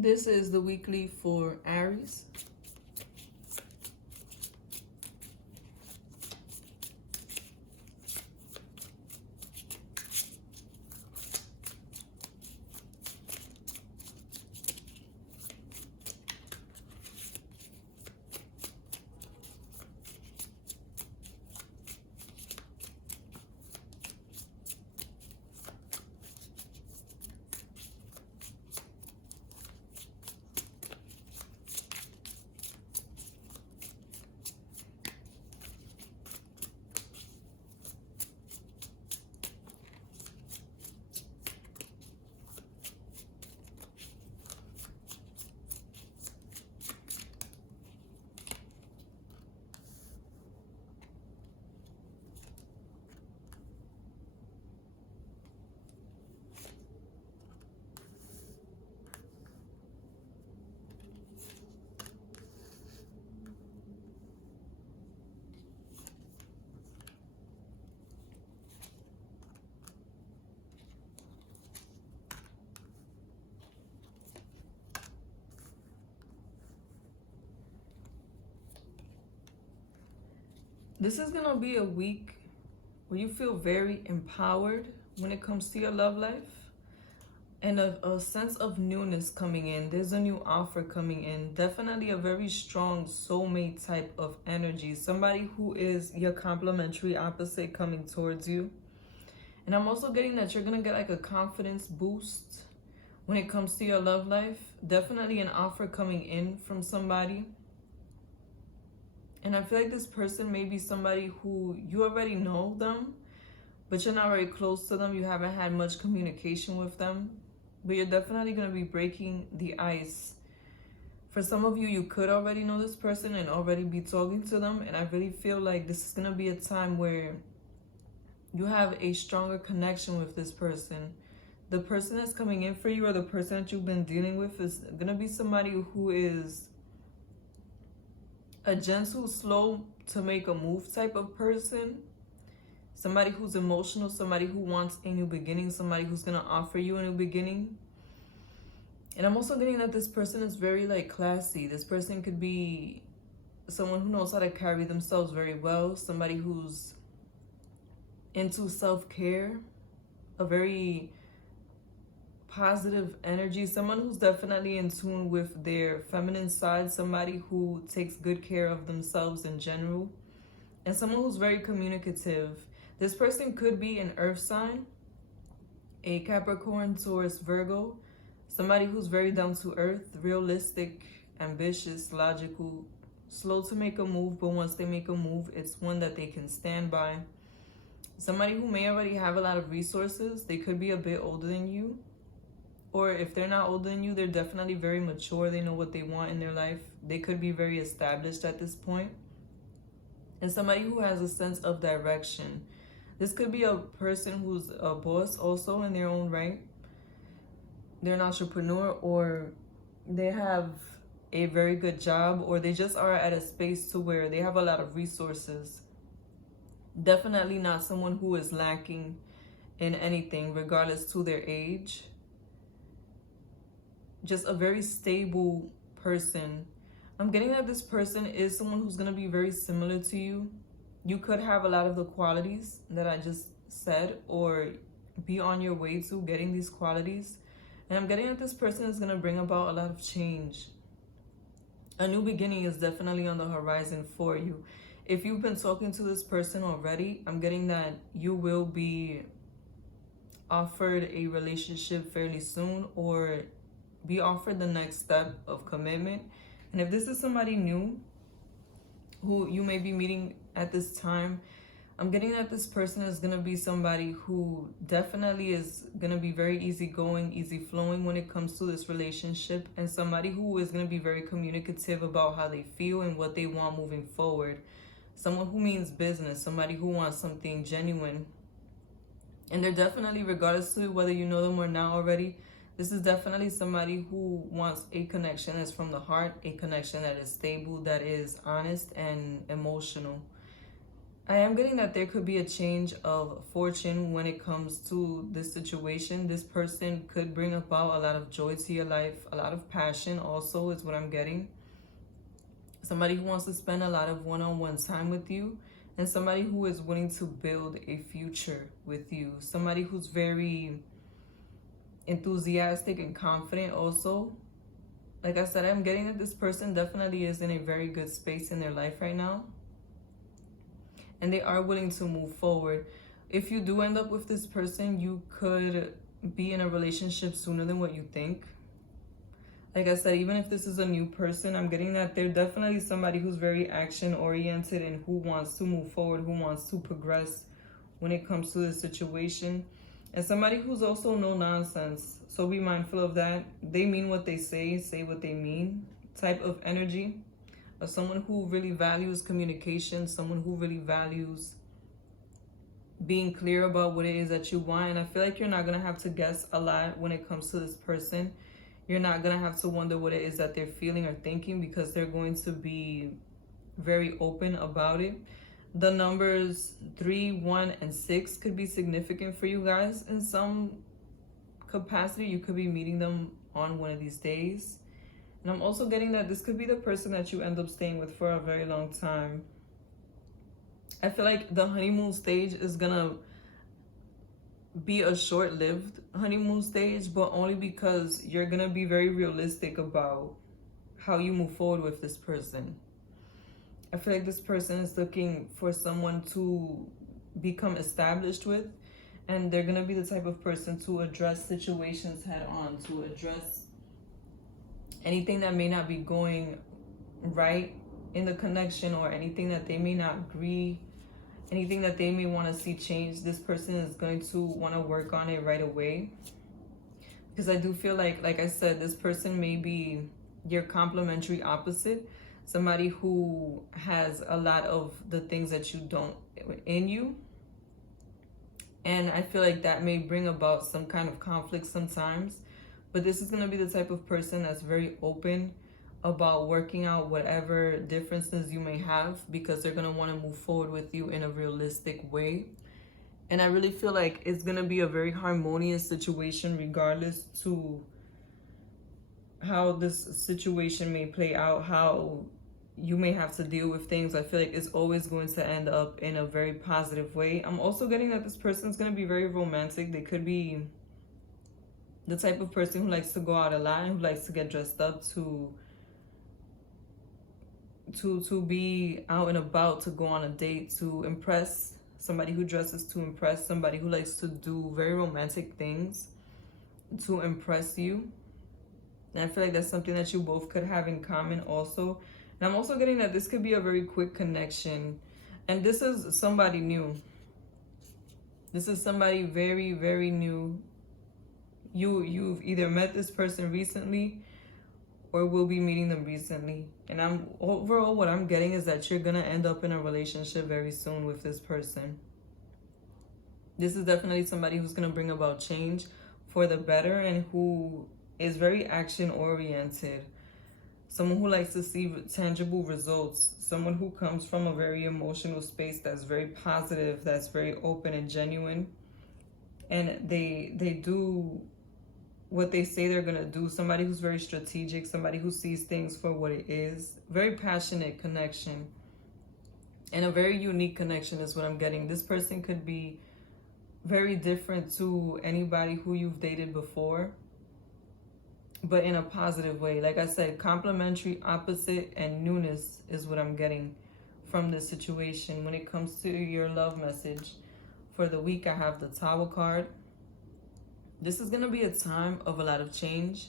This is the weekly for Aries. This is going to be a week where you feel very empowered when it comes to your love life. And a sense of newness coming in. There's a new offer coming in. Definitely a very strong soulmate type of energy. Somebody who is your complementary opposite coming towards you. And I'm also getting that you're going to get like a confidence boost when it comes to your love life. Definitely an offer coming in from somebody. And I feel like this person may be somebody who you already know them, but you're not very close to them. You haven't had much communication with them, but you're definitely going to be breaking the ice. For some of you, you could already know this person and already be talking to them. And I really feel like this is going to be a time where you have a stronger connection with this person. The person that's coming in for you, or the person that you've been dealing with, is going to be somebody who is a gentle, slow to make a move type of person. Somebody who's emotional, somebody who wants a new beginning, somebody who's going to offer you a new beginning. And I'm also getting that this person is very like classy. This person could be someone who knows how to carry themselves very well, somebody who's into self-care, a very positive energy, someone who's definitely in tune with their feminine side, somebody who takes good care of themselves in general, and someone who's very communicative. This person could be an earth sign, a Capricorn, Taurus, Virgo, somebody who's very down to earth, realistic, ambitious, logical, slow to make a move, but once they make a move, it's one that they can stand by. Somebody who may already have a lot of resources. They could be a bit older than you. Or if they're not older than you, they're definitely very mature. They know what they want in their life. They could be very established at this point. And somebody who has a sense of direction. This could be a person who's a boss also in their own right. They're an entrepreneur, or they have a very good job, or they just are at a space to where they have a lot of resources. Definitely not someone who is lacking in anything, regardless to their age. Just a very stable person. I'm getting that this person is someone who's going to be very similar to you. You could have a lot of the qualities that I just said, or be on your way to getting these qualities. And I'm getting that this person is going to bring about a lot of change. A new beginning is definitely on the horizon for you. If you've been talking to this person already, I'm getting that you will be offered a relationship fairly soon, or be offered the next step of commitment. And if this is somebody new who you may be meeting at this time, I'm getting that this person is going to be somebody who definitely is going to be very easygoing, easy flowing when it comes to this relationship, and somebody who is going to be very communicative about how they feel and what they want moving forward. Someone who means business, somebody who wants something genuine. And they're definitely, regardless to whether you know them or not already, this is definitely somebody who wants a connection that's from the heart, a connection that is stable, that is honest and emotional. I am getting that there could be a change of fortune when it comes to this situation. This person could bring about a lot of joy to your life, a lot of passion also is what I'm getting. Somebody who wants to spend a lot of one-on-one time with you, and somebody who is willing to build a future with you. Somebody who's very enthusiastic and confident also. Like I said, I'm getting that this person definitely is in a very good space in their life right now. And they are willing to move forward. If you do end up with this person, you could be in a relationship sooner than what you think. Like I said, even if this is a new person, I'm getting that they're definitely somebody who's very action-oriented and who wants to move forward, who wants to progress when it comes to this situation. And somebody who's also no nonsense. So be mindful of that. They mean what they say what they mean type of energy. Of someone who really values communication, someone who really values being clear about what it is that you want. And I feel like you're not going to have to guess a lot when it comes to this person. You're not going to have to wonder what it is that they're feeling or thinking, because they're going to be very open about it. The numbers 3, 1, and 6 could be significant for you guys in some capacity. You could be meeting them on one of these days. And I'm also getting that this could be the person that you end up staying with for a very long time. I feel like the honeymoon stage is gonna be a short-lived honeymoon stage, but only because you're gonna be very realistic about how you move forward with this person. I feel like this person is looking for someone to become established with, and they're gonna be the type of person to address situations head on, to address anything that may not be going right in the connection, or anything that they may not agree, anything that they may want to see change. This person is going to want to work on it right away, because I do feel like I said, this person may be your complementary opposite, somebody who has a lot of the things that you don't in you. And I feel like that may bring about some kind of conflict sometimes. But this is going to be the type of person that's very open about working out whatever differences you may have, because they're going to want to move forward with you in a realistic way. And I really feel like it's going to be a very harmonious situation, regardless to how this situation may play out, how you may have to deal with things. I feel like it's always going to end up in a very positive way. I'm also getting that this person is going to be very romantic. They could be the type of person who likes to go out a lot, and who likes to get dressed up, to be out and about, to go on a date, to impress. Somebody who dresses to impress, somebody who likes to do very romantic things to impress you. And I feel like that's something that you both could have in common also. And I'm also getting that this could be a very quick connection. And this is somebody new. This is somebody very, very new. You've either met this person recently or will be meeting them recently. And overall what I'm getting is that you're gonna end up in a relationship very soon with this person. This is definitely somebody who's gonna bring about change for the better, and who is very action oriented. Someone who likes to see tangible results. Someone who comes from a very emotional space that's very positive, that's very open and genuine. And they do what they say they're gonna do. Somebody who's very strategic, somebody who sees things for what it is. Very passionate connection, and a very unique connection is what I'm getting. This person could be very different to anybody who you've dated before, but in a positive way. Like I said, complementary, opposite, and newness is what I'm getting from this situation. When it comes to your love message for the week, I have the Tower card. This is going to be a time of a lot of change.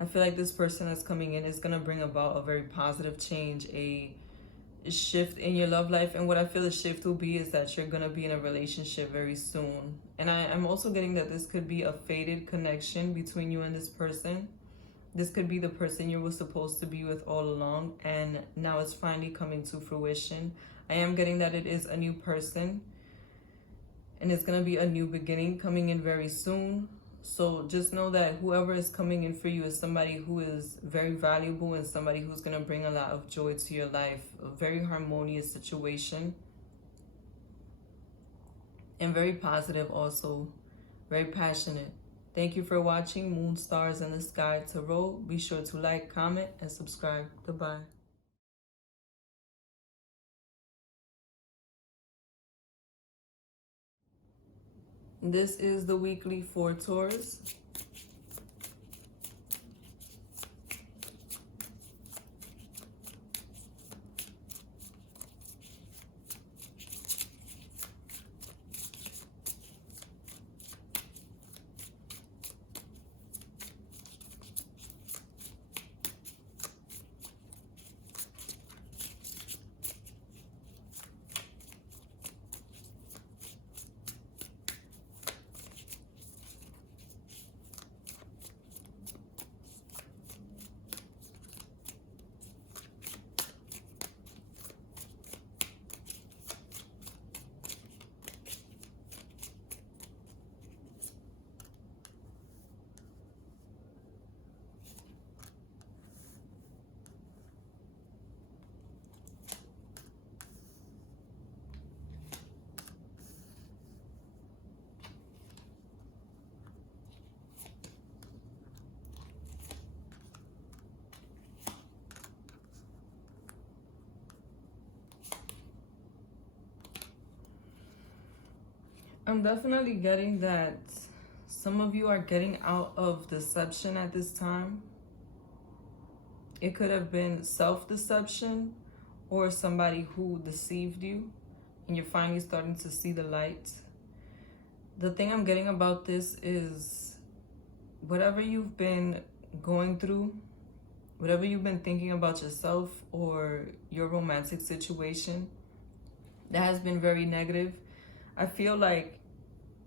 I feel like this person that's coming in is going to bring about a very positive change, a shift in your love life. And what I feel the shift will be is that you're going to be in a relationship very soon. And I'm also getting that this could be a faded connection between you and this person. This could be the person you were supposed to be with all along, and now it's finally coming to fruition. I am getting that it is a new person, and it's going to be a new beginning coming in very soon. So just know that whoever is coming in for you is somebody who is very valuable, and somebody who's going to bring a lot of joy to your life. A very harmonious situation. and very positive also, very passionate. Thank you for watching Moon, Stars, in the Sky Tarot. Be sure to like, comment, and subscribe. Goodbye. This is the weekly for Taurus. I'm definitely getting that some of you are getting out of deception at this time. It could have been self-deception or somebody who deceived you, and you're finally starting to see the light. The thing I'm getting about this is whatever you've been going through, whatever you've been thinking about yourself or your romantic situation that has been very negative, I feel like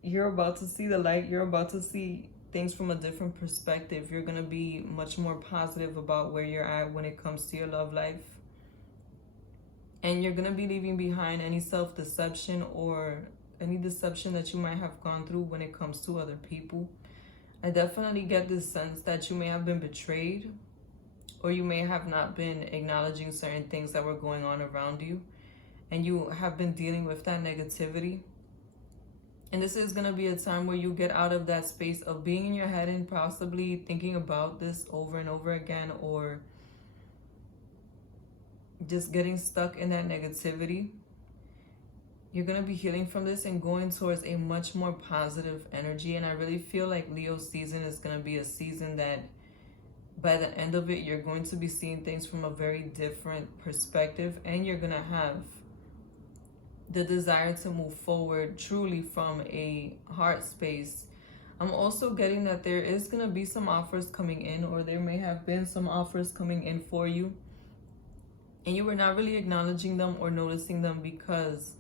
you're about to see the light. You're about to see things from a different perspective. You're going to be much more positive about where you're at when it comes to your love life. And you're going to be leaving behind any self-deception or any deception that you might have gone through when it comes to other people. I definitely get this sense that you may have been betrayed, or you may have not been acknowledging certain things that were going on around you, and you have been dealing with that negativity. And this is going to be a time where you get out of that space of being in your head and possibly thinking about this over and over again, or just getting stuck in that negativity. You're going to be healing from this and going towards a much more positive energy. And I really feel like Leo season is going to be a season that by the end of it, you're going to be seeing things from a very different perspective, and you're going to have the desire to move forward truly from a heart space. I'm also getting that there is going to be some offers coming in, or there may have been some offers coming in for you, and you were not really acknowledging them or noticing them because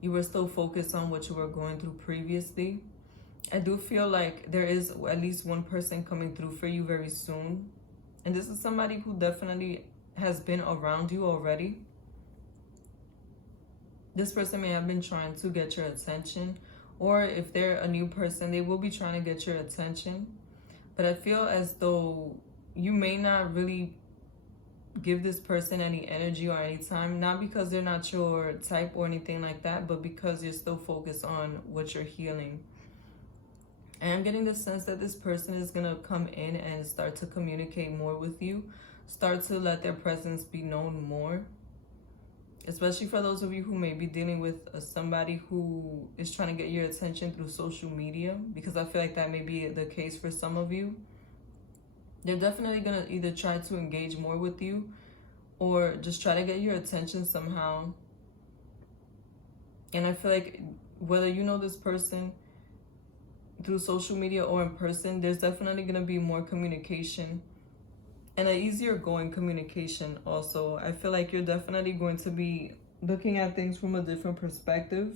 you were still focused on what you were going through previously. I do feel like there is at least one person coming through for you very soon, and this is somebody who definitely has been around you already. This person may have been trying to get your attention, or if they're a new person, they will be trying to get your attention. But I feel as though you may not really give this person any energy or any time, not because they're not your type or anything like that, but because you're still focused on what you're healing. And I'm getting the sense that this person is going to come in and start to communicate more with you, start to let their presence be known more. Especially for those of you who may be dealing with somebody who is trying to get your attention through social media, because I feel like that may be the case for some of you. They're definitely going to either try to engage more with you or just try to get your attention somehow. And I feel like whether you know this person through social media or in person, there's definitely going to be more communication. And an easier going communication also. I feel like you're definitely going to be looking at things from a different perspective.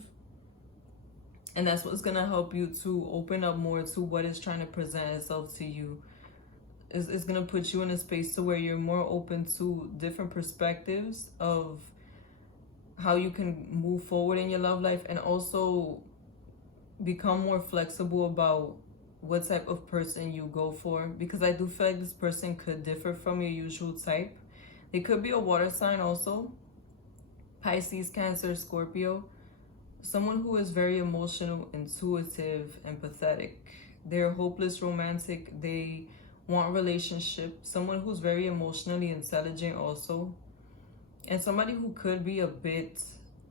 And that's what's going to help you to open up more to what is trying to present itself to you. It's going to put you in a space to where you're more open to different perspectives of how you can move forward in your love life, and also become more flexible about what type of person you go for, because I do feel like this person could differ from your usual type. They could be a water sign also, Pisces, Cancer, Scorpio. someone who is very emotional, intuitive, empathetic. They're hopeless romantic. They want relationship. Someone who's very emotionally intelligent also. And somebody who could be a bit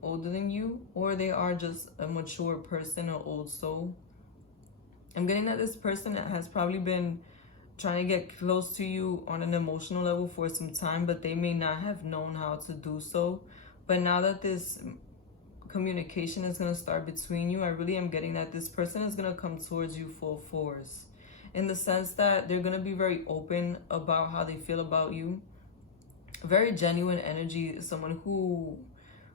older than you, or they are just a mature person or old soul. I'm getting that this person has probably been trying to get close to you on an emotional level for some time, but they may not have known how to do so. But now that this communication is going to start between you, I really am getting that this person is going to come towards you full force, in the sense that they're going to be very open about how they feel about you. Very genuine energy, someone who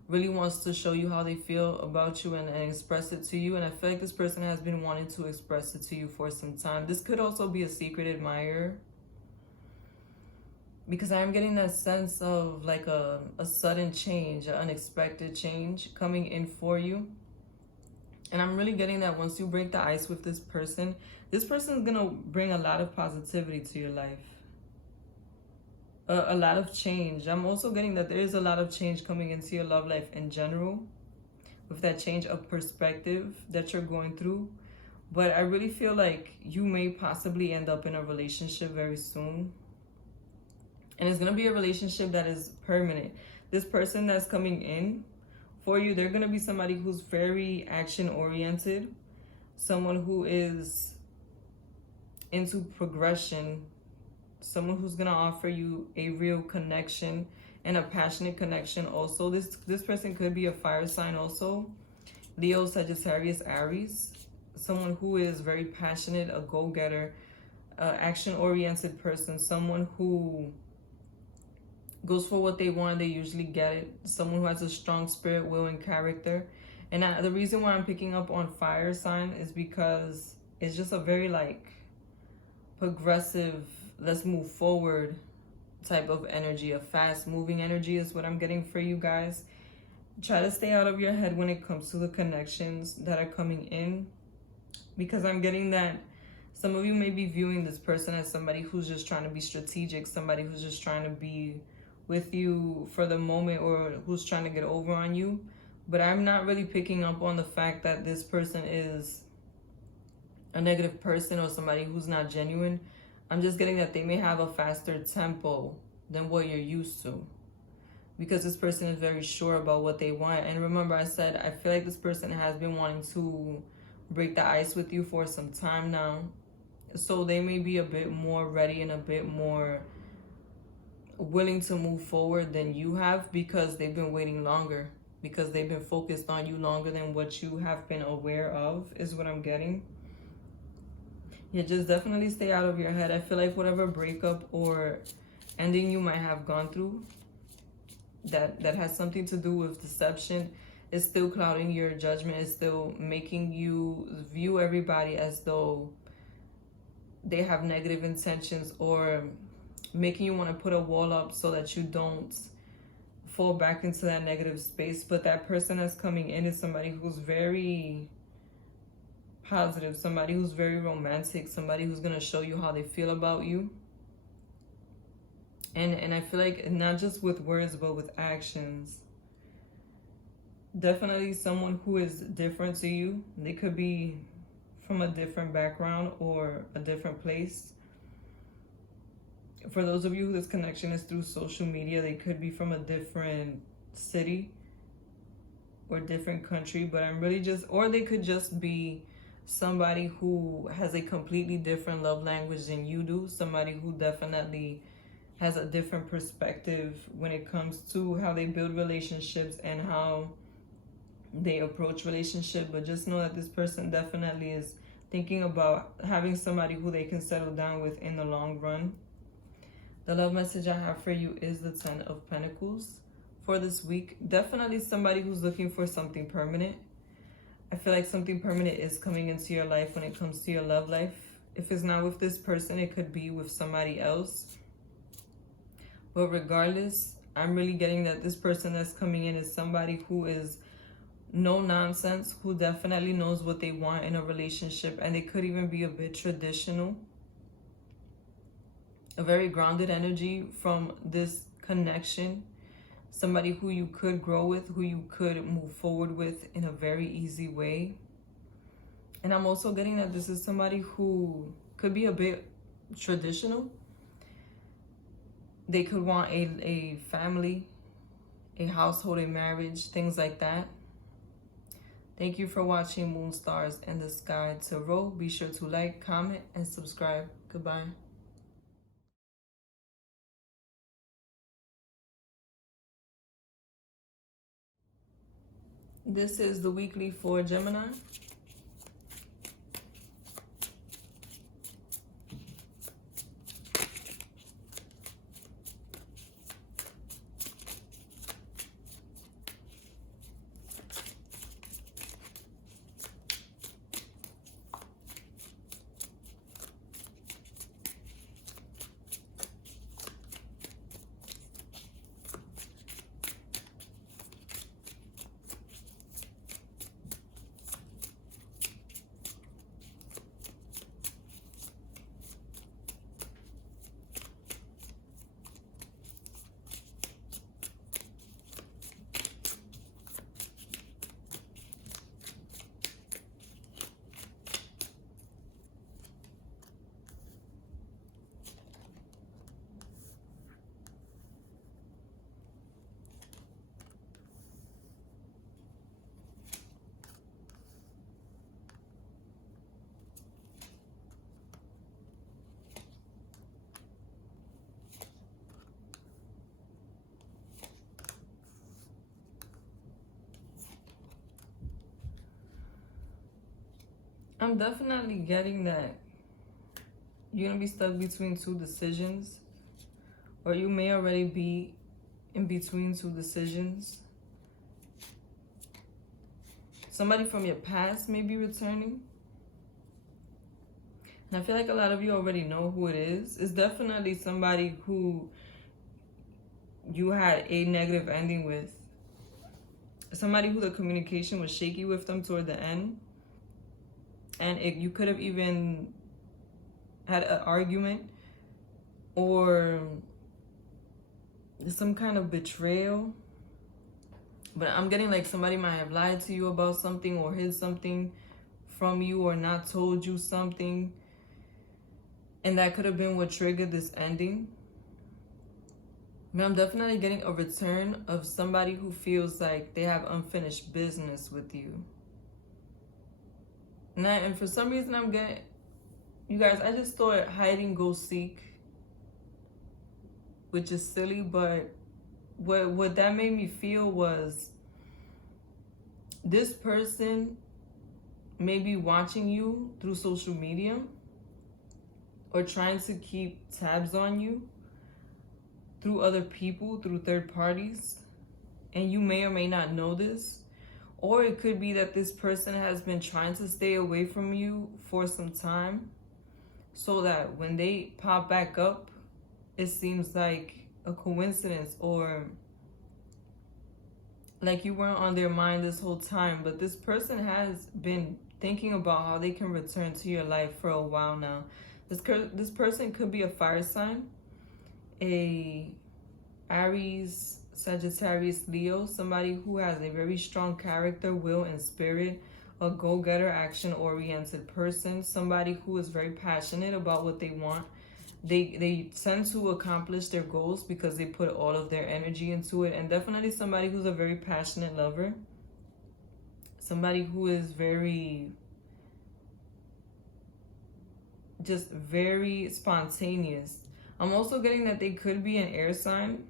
really wants to show you how they feel about you and express it to you. And I feel like this person has been wanting to express it to you for some time. This could also be a secret admirer, because I'm getting that sense of like a sudden change, an unexpected change coming in for you. And I'm really getting that once you break the ice with this person is going to bring a lot of positivity to your life. A lot of change. I'm also getting that there is a lot of change coming into your love life in general, with that change of perspective that you're going through. But I really feel like you may possibly end up in a relationship very soon. And it's going to be a relationship that is permanent. This person that's coming in for you, they're going to be somebody who's very action-oriented. Someone who is into progression. Someone who's going to offer you a real connection and a passionate connection also. This person could be a fire sign also. Leo, Sagittarius, Aries. Someone who is very passionate, a go-getter, action-oriented person. Someone who goes for what they want, they usually get it. Someone who has a strong spirit, will, and character. And the reason why I'm picking up on fire sign is because it's just a very like progressive, let's move forward type of energy. A fast moving energy is what I'm getting for you guys. Try to stay out of your head when it comes to the connections that are coming in, because I'm getting that some of you may be viewing this person as somebody who's just trying to be strategic, somebody who's just trying to be with you for the moment, or who's trying to get over on you. But I'm not really picking up on the fact that this person is a negative person or somebody who's not genuine. I'm just getting that they may have a faster tempo than what you're used to, because this person is very sure about what they want. And remember, I said I feel like this person has been wanting to break the ice with you for some time now. So they may be a bit more ready and a bit more willing to move forward than you have, because they've been waiting longer, because they've been focused on you longer than what you have been aware of, is what I'm getting. Yeah, just definitely stay out of your head. I feel like whatever breakup or ending you might have gone through that has something to do with deception is still clouding your judgment, is still making you view everybody as though they have negative intentions, or making you want to put a wall up so that you don't fall back into that negative space. But that person that's coming in is somebody who's very positive, somebody who's very romantic, somebody who's going to show you how they feel about you. And I feel like not just with words, but with actions. Definitely someone who is different to you. They could be from a different background or a different place. For those of you who this connection is through social media, they could be from a different city or different country. But I'm really just, or they could just be somebody who has a completely different love language than you do. Somebody who definitely has a different perspective when it comes to how they build relationships and how they approach relationship. But just know that this person definitely is thinking about having somebody who they can settle down with in the long run. The love message I have for you is the 10 of Pentacles for this week. Definitely somebody who's looking for something permanent. I feel like something permanent is coming into your life when it comes to your love life. If it's not with this person, it could be with somebody else. But regardless, I'm really getting that this person that's coming in is somebody who is no nonsense, who definitely knows what they want in a relationship, and they could even be a bit traditional. A very grounded energy from this connection. somebody who you could grow with, who you could move forward with in a very easy way. And I'm also getting that this is somebody who could be a bit traditional. They could want a family, a household, a marriage, things like that. Thank you for watching Moon Stars in the Sky Tarot. Be sure to like, comment, and subscribe. Goodbye. This is the weekly for Gemini. I'm definitely getting that you're going to be stuck between two decisions, or you may already be in between two decisions. Somebody from your past may be returning. And I feel like a lot of you already know who it is. It's definitely somebody who you had a negative ending with. Somebody who the communication was shaky with them toward the end. And you could have even had an argument or some kind of betrayal. But I'm getting like somebody might have lied to you about something or hid something from you or not told you something. And that could have been what triggered this ending. But I'm definitely getting a return of somebody who feels like they have unfinished business with you. And for some reason I'm getting, you guys, I just thought hide and go seek, which is silly, but what that made me feel was this person may be watching you through social media or trying to keep tabs on you through other people, through third parties, and you may or may not know this. Or it could be that this person has been trying to stay away from you for some time so that when they pop back up, it seems like a coincidence or like you weren't on their mind this whole time. But this person has been thinking about how they can return to your life for a while now. This person could be a fire sign, a Aries, Sagittarius, Leo, somebody who has a very strong character, will, and spirit, a go-getter, action-oriented person, somebody who is very passionate about what they want. They tend to accomplish their goals because they put all of their energy into it, and definitely somebody who's a very passionate lover, somebody who is just very spontaneous. I'm also getting that they could be an air sign,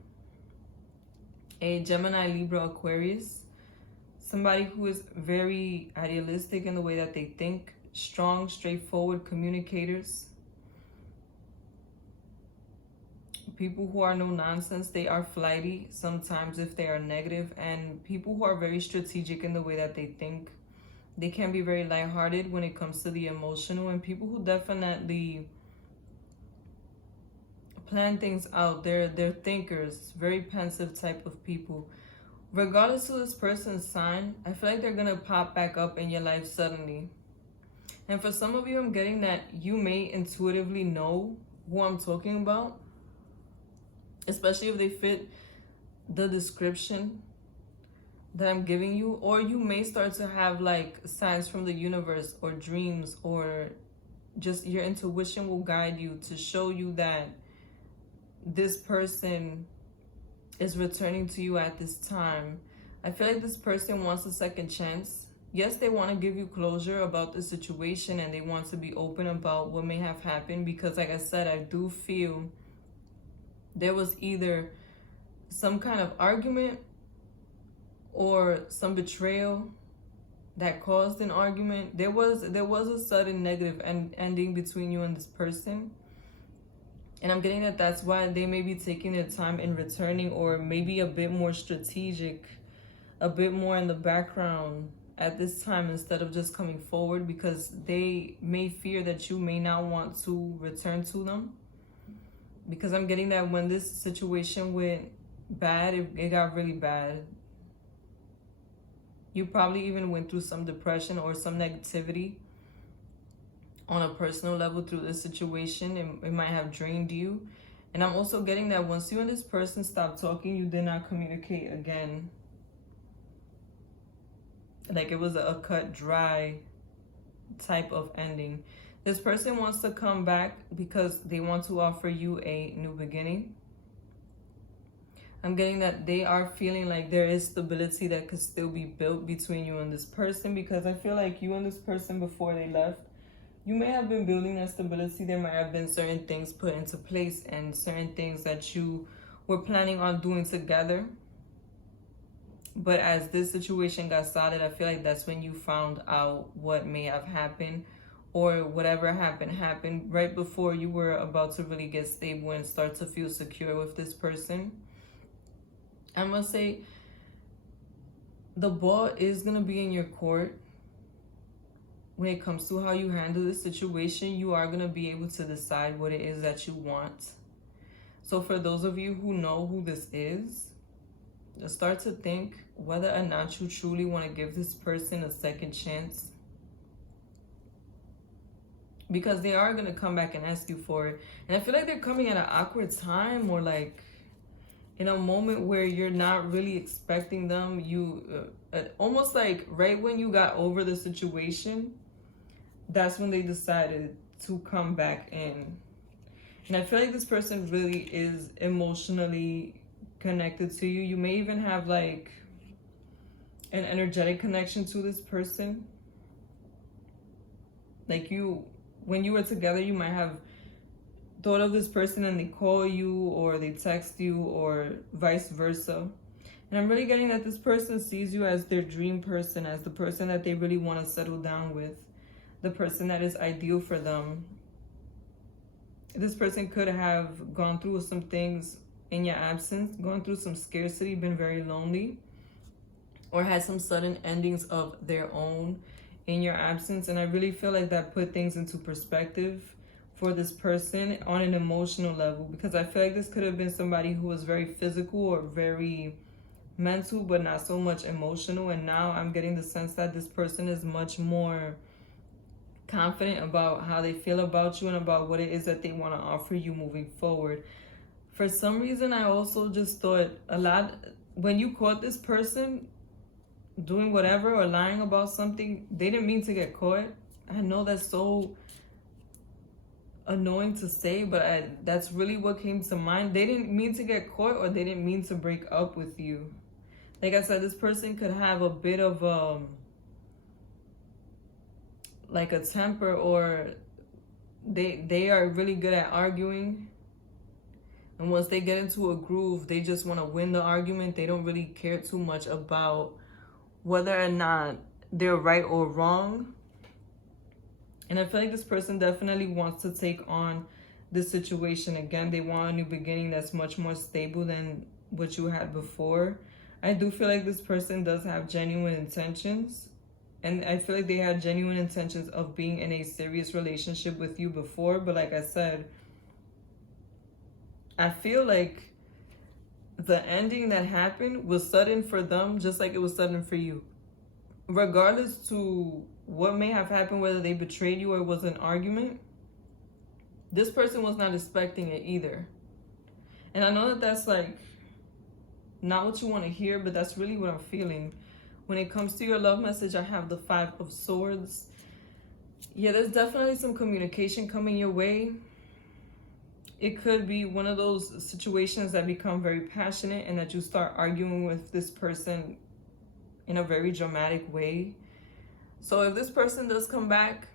a Gemini, Libra, Aquarius, somebody who is very idealistic in the way that they think, strong, straightforward communicators, people who are no nonsense. They are flighty sometimes if they are negative, and people who are very strategic in the way that they think. They can be very lighthearted when it comes to the emotional, and people who definitely plan things out. They're thinkers, very pensive type of people. Regardless of this person's sign, I feel like they're gonna pop back up in your life suddenly. And for some of you, I'm getting that you may intuitively know who I'm talking about, especially if they fit the description that I'm giving you, or you may start to have like signs from the universe or dreams, or just your intuition will guide you to show you that this person is returning to you at this time. I feel like this person wants a second chance. Yes, they want to give you closure about the situation, and they want to be open about what may have happened, because like I said, I do feel there was either some kind of argument or some betrayal that caused an argument. There was a sudden negative ending between you and this person. And I'm getting that that's why they may be taking their time in returning, or maybe a bit more strategic, a bit more in the background at this time instead of just coming forward, because they may fear that you may not want to return to them. Because I'm getting that when this situation went bad, it got really bad. You probably even went through some depression or some negativity on a personal level through this situation. It might have drained you. And I'm also getting that once you and this person stop talking, you did not communicate again. Like it was a cut dry type of ending. This person wants to come back because they want to offer you a new beginning. I'm getting that they are feeling like there is stability that could still be built between you and this person, because I feel like you and this person, before they left, you may have been building that stability. There might have been certain things put into place and certain things that you were planning on doing together. But as this situation got started, I feel like that's when you found out what may have happened, or whatever happened right before you were about to really get stable and start to feel secure with this person. I must say, the ball is going to be in your court. When it comes to how you handle the situation, you are going to be able to decide what it is that you want. So for those of you who know who this is, just start to think whether or not you truly want to give this person a second chance. Because they are going to come back and ask you for it. And I feel like they're coming at an awkward time, or like in a moment where you're not really expecting them. You almost like right when you got over the situation, that's when they decided to come back in. And I feel like this person really is emotionally connected to you. You may even have like an energetic connection to this person. Like when you were together, you might have thought of this person and they call you or they text you, or vice versa. And I'm really getting that this person sees you as their dream person, as the person that they really want to settle down with, the person that is ideal for them. This person could have gone through some things in your absence, gone through some scarcity, been very lonely, or had some sudden endings of their own in your absence. And I really feel like that put things into perspective for this person on an emotional level, because I feel like this could have been somebody who was very physical or very mental, but not so much emotional. And now I'm getting the sense that this person is much more confident about how they feel about you and about what it is that they want to offer you moving forward. For some reason, I also just thought when you caught this person doing whatever or lying about something, they didn't mean to get caught. I know that's so annoying to say, but that's really what came to mind. They didn't mean to get caught, or they didn't mean to break up with you. Like I said, this person could have a bit of like a temper, or they are really good at arguing. And once they get into a groove, they just want to win the argument. They don't really care too much about whether or not they're right or wrong. And I feel like this person definitely wants to take on this situation again. They want a new beginning that's much more stable than what you had before. I do feel like this person does have genuine intentions. And I feel like they had genuine intentions of being in a serious relationship with you before. But like I said, I feel like the ending that happened was sudden for them, just like it was sudden for you. Regardless to what may have happened, whether they betrayed you or it was an argument, this person was not expecting it either. And I know that that's like not what you want to hear, but that's really what I'm feeling. When it comes to your love message, I have the 5 of Swords. Yeah, there's definitely some communication coming your way. It could be one of those situations that become very passionate and that you start arguing with this person in a very dramatic way. So if this person does come back,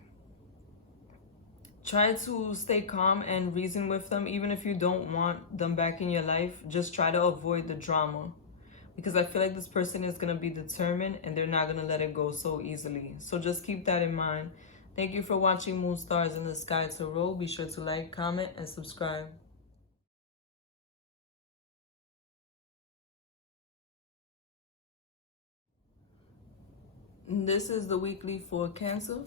try to stay calm and reason with them. Even if you don't want them back in your life, just try to avoid the drama. Because I feel like this person is going to be determined and they're not going to let it go so easily. So just keep that in mind. Thank you for watching Moon Stars in the Sky Tarot. Be sure to like, comment, and subscribe. This is the weekly for Cancer.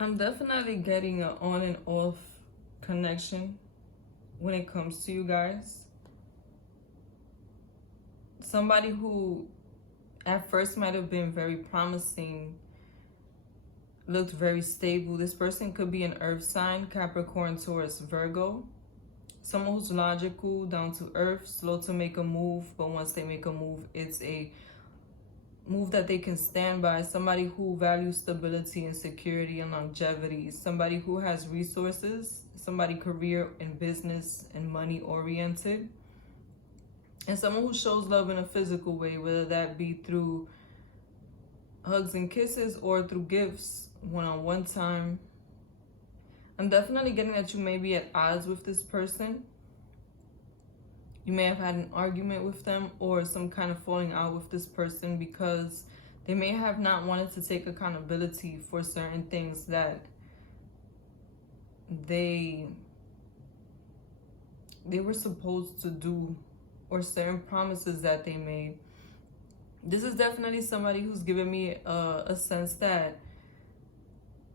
I'm definitely getting an on and off connection when it comes to you guys. Somebody who at first might have been very promising, looked very stable. This person could be an earth sign, Capricorn, Taurus, Virgo. Someone who's logical, down to earth, slow to make a move, but once they make a move, it's a move that they can stand by. Somebody who values stability and security and longevity. Somebody who has resources. Somebody career and business and money oriented. And someone who shows love in a physical way, whether that be through hugs and kisses or through gifts, one-on-one time. I'm definitely getting that you may be at odds with this person. You may have had an argument with them or some kind of falling out with this person because they may have not wanted to take accountability for certain things that they were supposed to do, or certain promises that they made. This is definitely somebody who's given me a sense that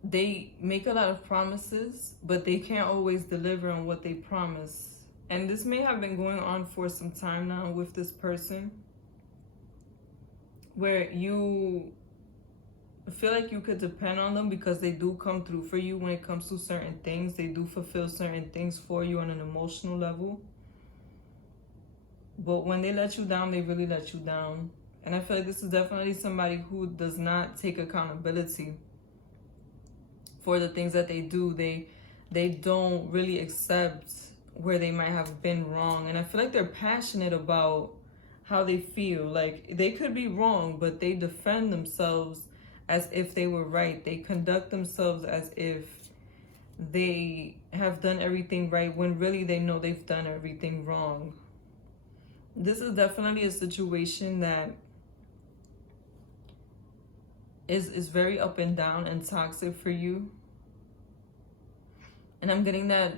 they make a lot of promises, but they can't always deliver on what they promise. And this may have been going on for some time now with this person, where you feel like you could depend on them because they do come through for you when it comes to certain things. They do fulfill certain things for you on an emotional level. But when they let you down, they really let you down. And I feel like this is definitely somebody who does not take accountability for the things that they do. They don't really accept where they might have been wrong. And I feel like they're passionate about how they feel. Like, they could be wrong, but they defend themselves as if they were right. They conduct themselves as if they have done everything right, when really they know they've done everything wrong. This is definitely a situation that is very up and down and toxic for you. And I'm getting that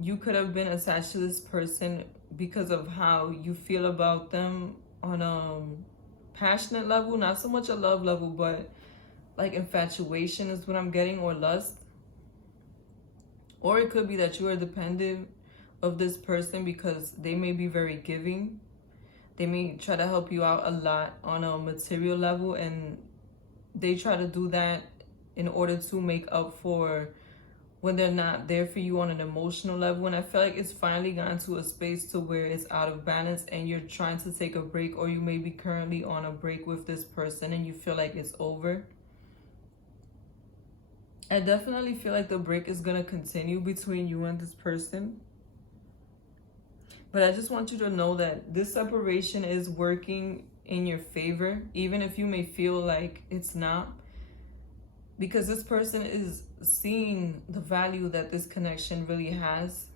you could have been attached to this person because of how you feel about them on a passionate level, not so much a love level, but like infatuation is what I'm getting, or lust. Or it could be that you are dependent of this person because they may be very giving. They may try to help you out a lot on a material level, and they try to do that in order to make up for when they're not there for you on an emotional level. And I feel like it's finally gotten to a space to where it's out of balance and you're trying to take a break, or you may be currently on a break with this person and you feel like it's over. I definitely feel like the break is going to continue between you and this person. But I just want you to know that this separation is working in your favor, even if you may feel like it's not. Because this person is seeing the value that this connection really has.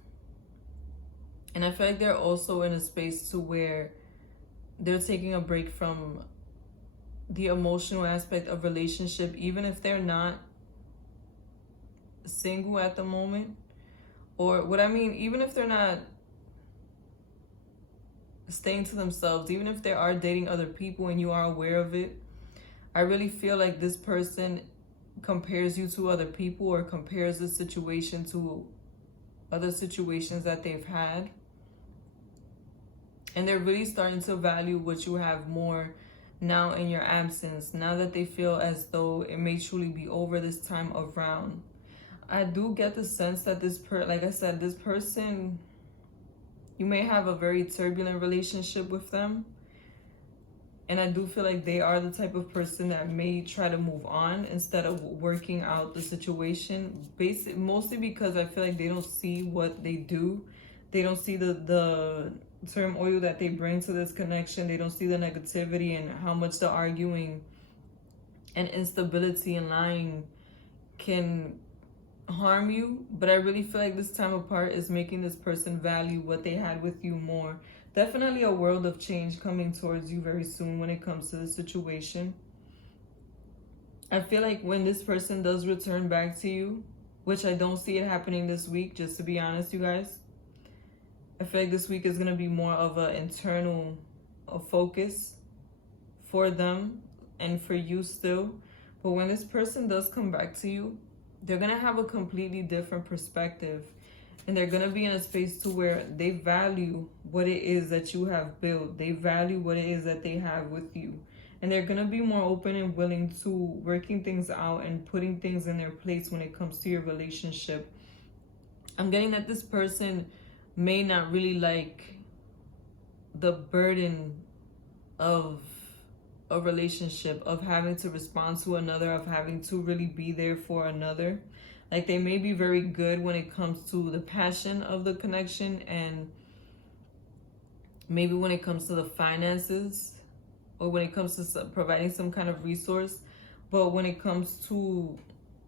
And I feel like they're also in a space to where they're taking a break from the emotional aspect of relationship, even if they're not single at the moment. Or what I mean, even if they're not staying to themselves, even if they are dating other people and you are aware of it, I really feel like this person compares you to other people, or compares the situation to other situations that they've had. And they're really starting to value what you have more now in your absence, now that they feel as though it may truly be over this time around. I do get the sense that like I said, this person, you may have a very turbulent relationship with them. And I do feel like they are the type of person that may try to move on instead of working out the situation. Mostly because I feel like they don't see what they do. They don't see the turmoil that they bring to this connection. They don't see the negativity and how much the arguing and instability and lying can harm you. But I really feel like this time apart is making this person value what they had with you more. Definitely a world of change coming towards you very soon when it comes to the situation. I feel like when this person does return back to you, which I don't see it happening this week, just to be honest, you guys. I feel like this week is going to be more of an internal focus for them and for you still. But when this person does come back to you, they're going to have a completely different perspective. And they're going to be in a space to where they value what it is that you have built. They value what it is that they have with you. And they're going to be more open and willing to working things out and putting things in their place when it comes to your relationship. I'm getting that this person may not really like the burden of a relationship, of having to respond to another, of having to really be there for another. Like they may be very good when it comes to the passion of the connection, and maybe when it comes to the finances, or when it comes to providing some kind of resource. But when it comes to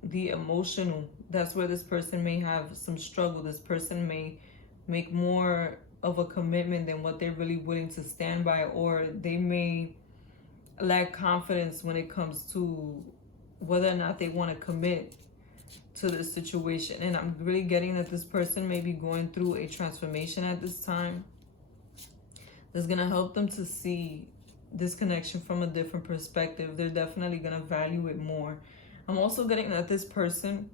the emotional, that's where this person may have some struggle. This person may make more of a commitment than what they're really willing to stand by, or they may lack confidence when it comes to whether or not they want to commit to this situation. And I'm really getting that this person may be going through a transformation at this time that's going to help them to see this connection from a different perspective. They're definitely going to value it more. I'm also getting that this person,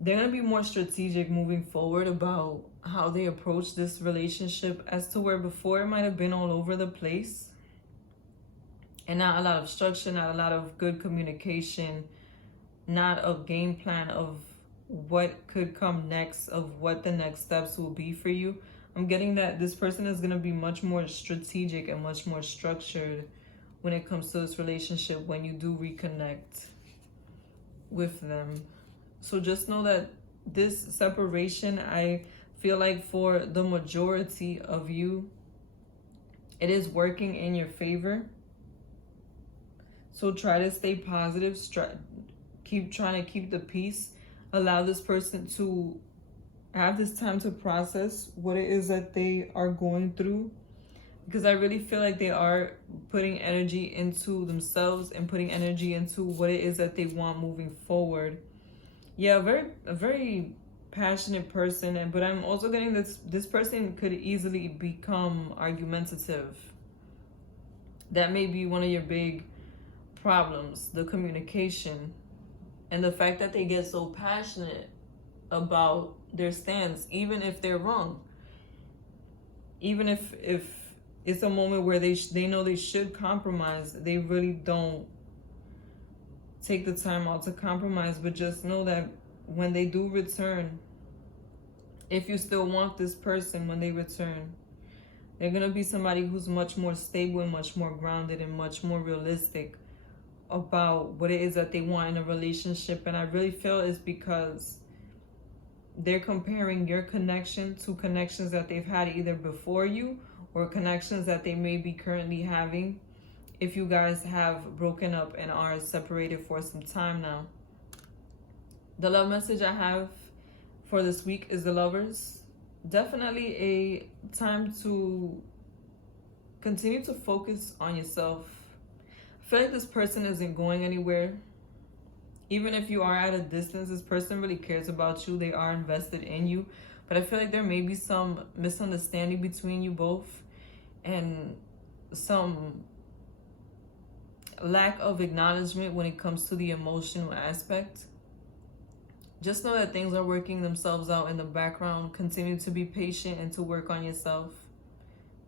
they're going to be more strategic moving forward about how they approach this relationship, as to where before it might have been all over the place and not a lot of structure, not a lot of good communication, not a game plan of what could come next, of what the next steps will be for you. I'm getting that this person is going to be much more strategic and much more structured when it comes to this relationship when you do reconnect with them. So just know that this separation, I feel like for the majority of you, it is working in your favor. So try to stay positive. Keep trying to keep the peace. Allow this person to have this time to process what it is that they are going through. Because I really feel like they are putting energy into themselves and putting energy into what it is that they want moving forward. Yeah, a very passionate person. But I'm also getting this person could easily become argumentative. That may be one of your big problems, the communication. And the fact that they get so passionate about their stance, even if they're wrong. Even if it's a moment where they know they should compromise, they really don't take the time out to compromise. But just know that when they do return, if you still want this person when they return, they're going to be somebody who's much more stable and much more grounded and much more realistic about what it is that they want in a relationship. And I really feel it's because they're comparing your connection to connections that they've had either before you or connections that they may be currently having if you guys have broken up and are separated for some time now. The love message I have for this week is the Lovers. Definitely a time to continue to focus on yourself. I feel like this person isn't going anywhere. Even if you are at a distance, this person really cares about you. They are invested in you. But I feel like there may be some misunderstanding between you both and some lack of acknowledgement when it comes to the emotional aspect. Just know that things are working themselves out in the background. Continue to be patient and to work on yourself.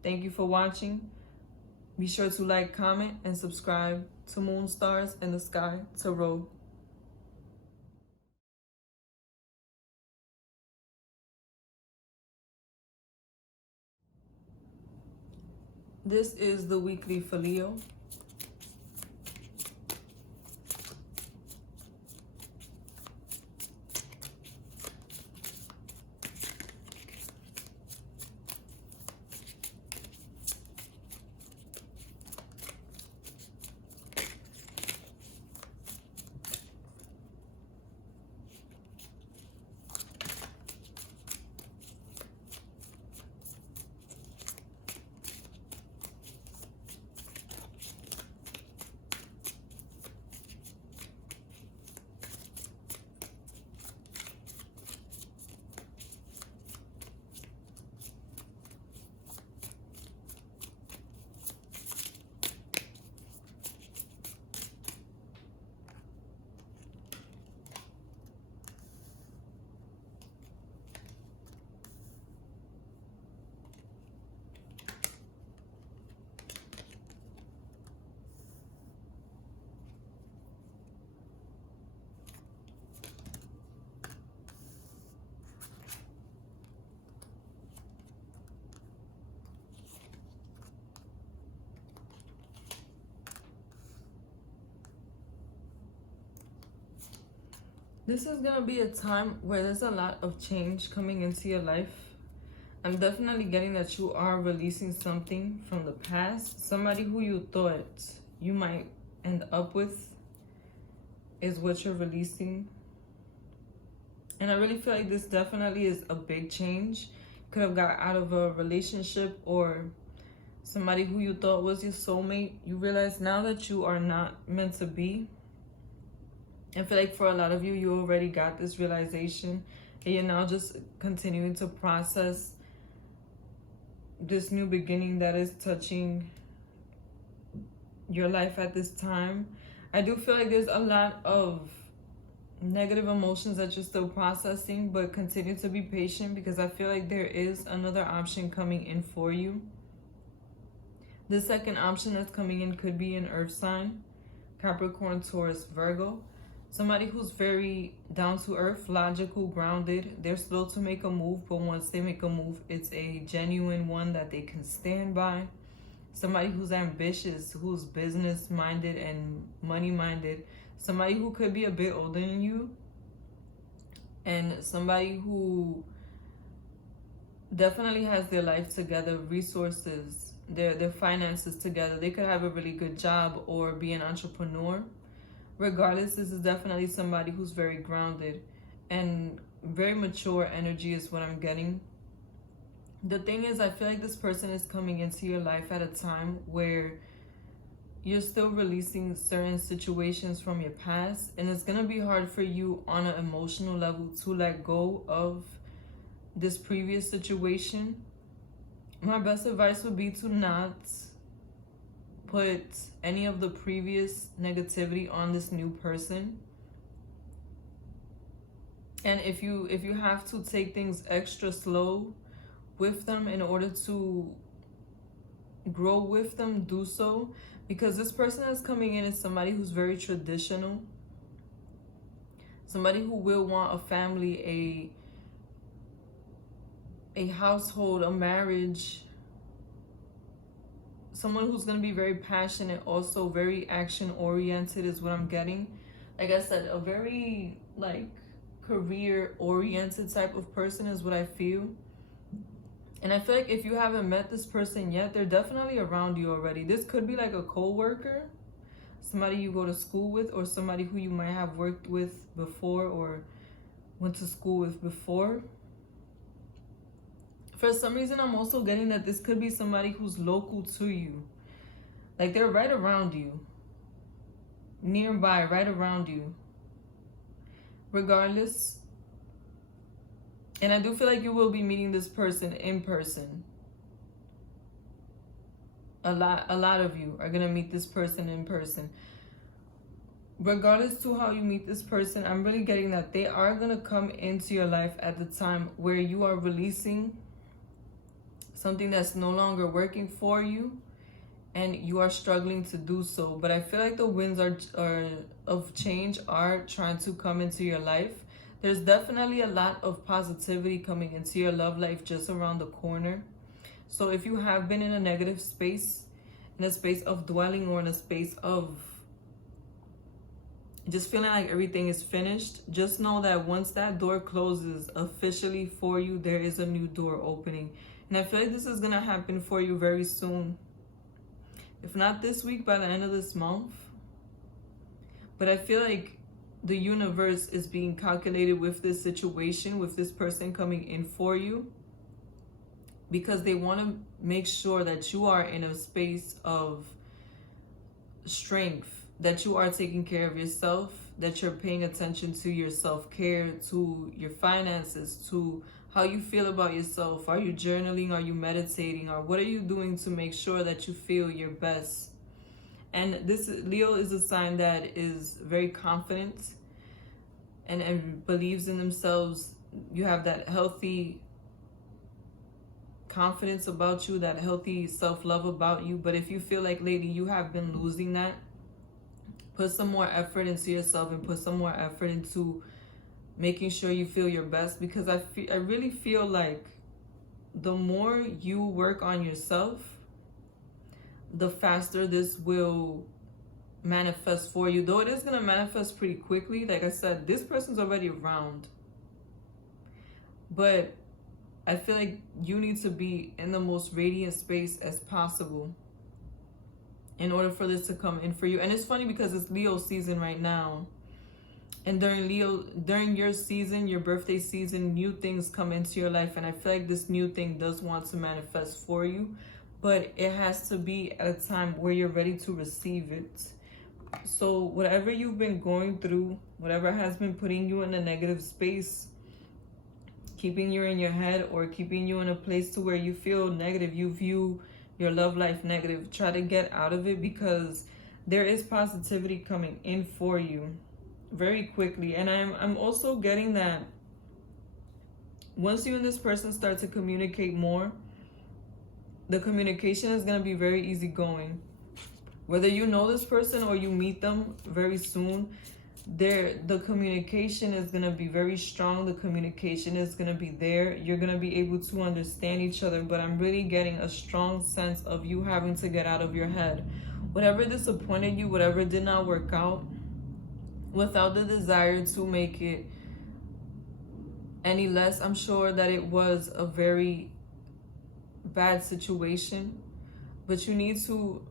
Thank you for watching. Be sure to like, comment, and subscribe to Moon Stars in the Sky Tarot. This is the weekly for Leo. This is going to be a time where there's a lot of change coming into your life. I'm definitely getting that you are releasing something from the past. Somebody who you thought you might end up with is what you're releasing. And I really feel like this definitely is a big change. Could have got out of a relationship or somebody who you thought was your soulmate. You realize now that you are not meant to be. I feel like for a lot of you, you already got this realization and you're now just continuing to process this new beginning that is touching your life at this time. I do feel like there's a lot of negative emotions that you're still processing, but continue to be patient because I feel like there is another option coming in for you. The second option that's coming in could be an earth sign, Capricorn, Taurus, Virgo. Somebody who's very down to earth, logical, grounded. They're slow to make a move, but once they make a move, it's a genuine one that they can stand by. Somebody who's ambitious, who's business minded and money minded. Somebody who could be a bit older than you. And somebody who definitely has their life together, resources, their finances together. They could have a really good job or be an entrepreneur. Regardless, this is definitely somebody who's very grounded and very mature energy is what I'm getting. The thing is, I feel like this person is coming into your life at a time where you're still releasing certain situations from your past, and it's going to be hard for you on an emotional level to let go of this previous situation. My best advice would be to not put any of the previous negativity on this new person. And if you have to take things extra slow with them in order to grow with them, do so, because this person that's coming in is somebody who's very traditional, Somebody who will want a family, a household, a marriage. Someone who's going to be very passionate, also very action oriented is what I'm getting. Like I said, a very like career oriented type of person is what I feel. And I feel like if you haven't met this person yet, they're definitely around you already. This could be like a co-worker, somebody you go to school with, or somebody who you might have worked with before or went to school with before. For some reason, I'm also getting that this could be somebody who's local to you. Like they're right around you. Nearby, right around you. Regardless. And I do feel like you will be meeting this person in person. A lot of you are going to meet this person in person. Regardless to how you meet this person, I'm really getting that they are going to come into your life at the time where you are releasing something that's no longer working for you and you are struggling to do so. But I feel like the winds are of change are trying to come into your life. There's definitely a lot of positivity coming into your love life just around the corner. So if you have been in a negative space, in a space of dwelling, or in a space of just feeling like everything is finished, just know that once that door closes officially for you, there is a new door opening. And I feel like this is going to happen for you very soon. If not this week, by the end of this month. But I feel like the universe is being calculated with this situation, with this person coming in for you, because they want to make sure that you are in a space of strength, that you are taking care of yourself, that you're paying attention to your self-care, to your finances, to how you feel about yourself. Are you journaling? Are you meditating? Or what are you doing to make sure that you feel your best? And this Leo is a sign that is very confident and believes in themselves. You have that healthy confidence about you, that healthy self-love about you. But if you feel like, lady, you have been losing that, put some more effort into yourself and put some more effort into making sure you feel your best. Because I really feel like the more you work on yourself, the faster this will manifest for you. Though it is going to manifest pretty quickly. Like I said, this person's already around. But I feel like you need to be in the most radiant space as possible in order for this to come in for you. And it's funny because it's Leo season right now. And during your season, your birthday season, new things come into your life. And I feel like this new thing does want to manifest for you. But it has to be at a time where you're ready to receive it. So whatever you've been going through, whatever has been putting you in a negative space, keeping you in your head, or keeping you in a place to where you feel negative, you view your love life negative, try to get out of it, because there is positivity coming in for you very quickly. And I'm also getting that once you and this person start to communicate more, the communication is going to be very easygoing. Whether you know this person or you meet them very soon, the communication is going to be very strong. The communication is going to be there. You're going to be able to understand each other. But I'm really getting a strong sense of you having to get out of your head. Whatever disappointed you, whatever did not work out, without the desire to make it any less, I'm sure that it was a very bad situation, but you need to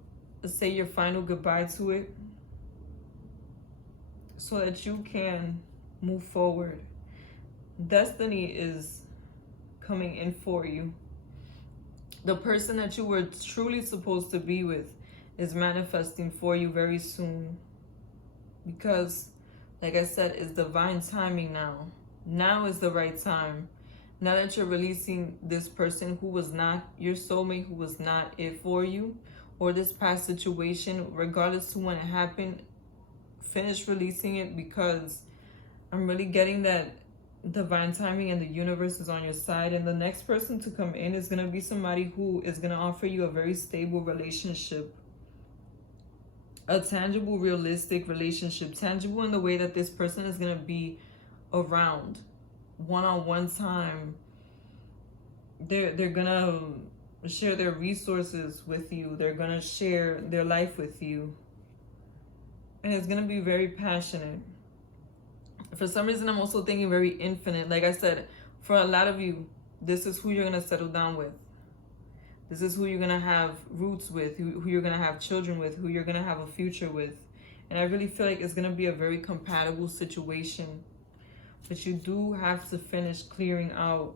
say your final goodbye to it so that you can move forward. Destiny is coming in for you. The person that you were truly supposed to be with is manifesting for you very soon, because like I said, it's divine timing now. Now is the right time. Now that you're releasing this person who was not your soulmate, who was not it for you, or this past situation, regardless to when it happened, finish releasing it, because I'm really getting that divine timing and the universe is on your side. And the next person to come in is going to be somebody who is going to offer you a very stable relationship. A tangible, realistic relationship. Tangible in the way that this person is going to be around. One-on-one time. They're gonna share their resources with you. They're gonna share their life with you. And it's gonna be very passionate. For some reason, I'm also thinking very infinite. Like I said, for a lot of you, this is who you're gonna settle down with. This is who you're gonna have roots with, who you're gonna have children with, who you're gonna have a future with. And I really feel like it's gonna be a very compatible situation. But you do have to finish clearing out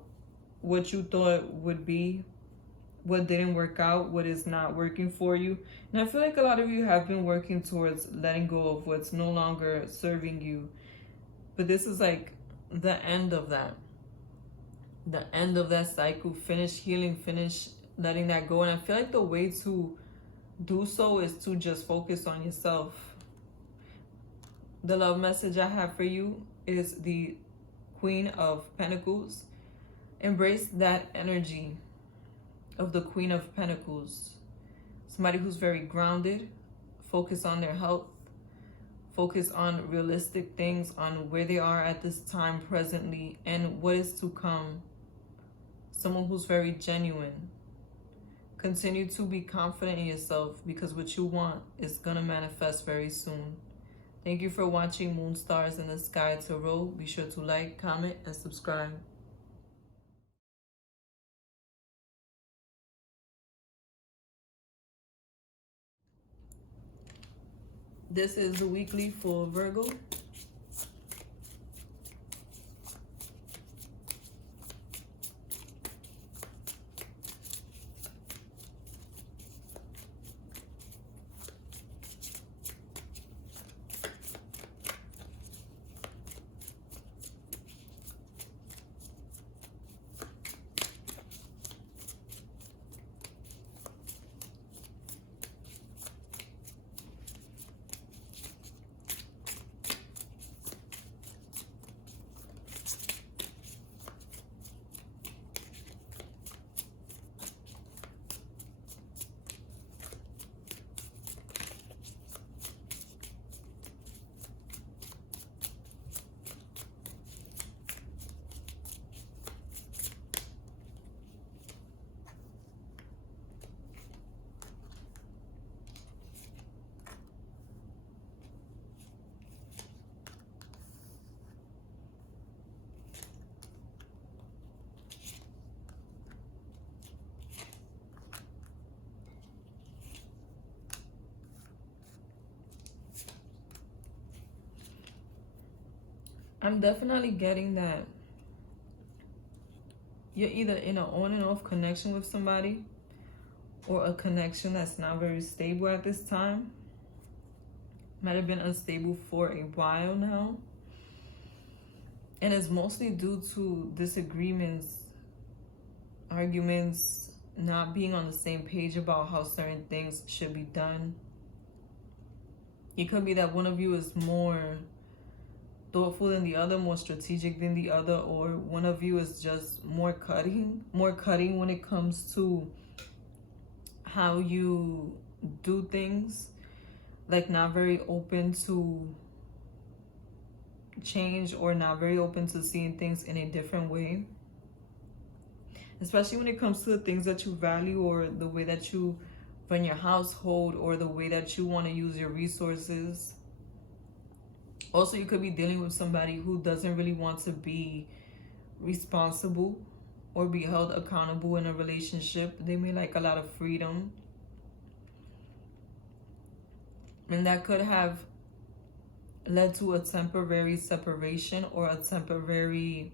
what you thought would be, what didn't work out, what is not working for you. And I feel like a lot of you have been working towards letting go of what's no longer serving you. But this is like the end of that. The end of that cycle. Finish healing, finish letting that go. And I feel like the way to do so is to just focus on yourself. The love message I have for you is the Queen of Pentacles. Embrace that energy of the Queen of Pentacles. Somebody who's very grounded. Focus on their health. Focus on realistic things, on where they are at this time presently and what is to come. Someone who's very genuine. Continue to be confident in yourself because what you want is going to manifest very soon. Thank you for watching Moon Stars in the Sky Tarot. Be sure to like, comment, and subscribe. This is the weekly for Virgo. I'm definitely getting that you're either in an on and off connection with somebody or a connection that's not very stable at this time. Might have been unstable for a while now. And it's mostly due to disagreements, arguments, not being on the same page about how certain things should be done. It could be that one of you is more thoughtful than the other, more strategic than the other, or one of you is just more cutting when it comes to how you do things, like not very open to change or not very open to seeing things in a different way, especially when it comes to the things that you value or the way that you run your household or the way that you want to use your resources. Also, you could be dealing with somebody who doesn't really want to be responsible or be held accountable in a relationship. They may like a lot of freedom. And that could have led to a temporary separation or a temporary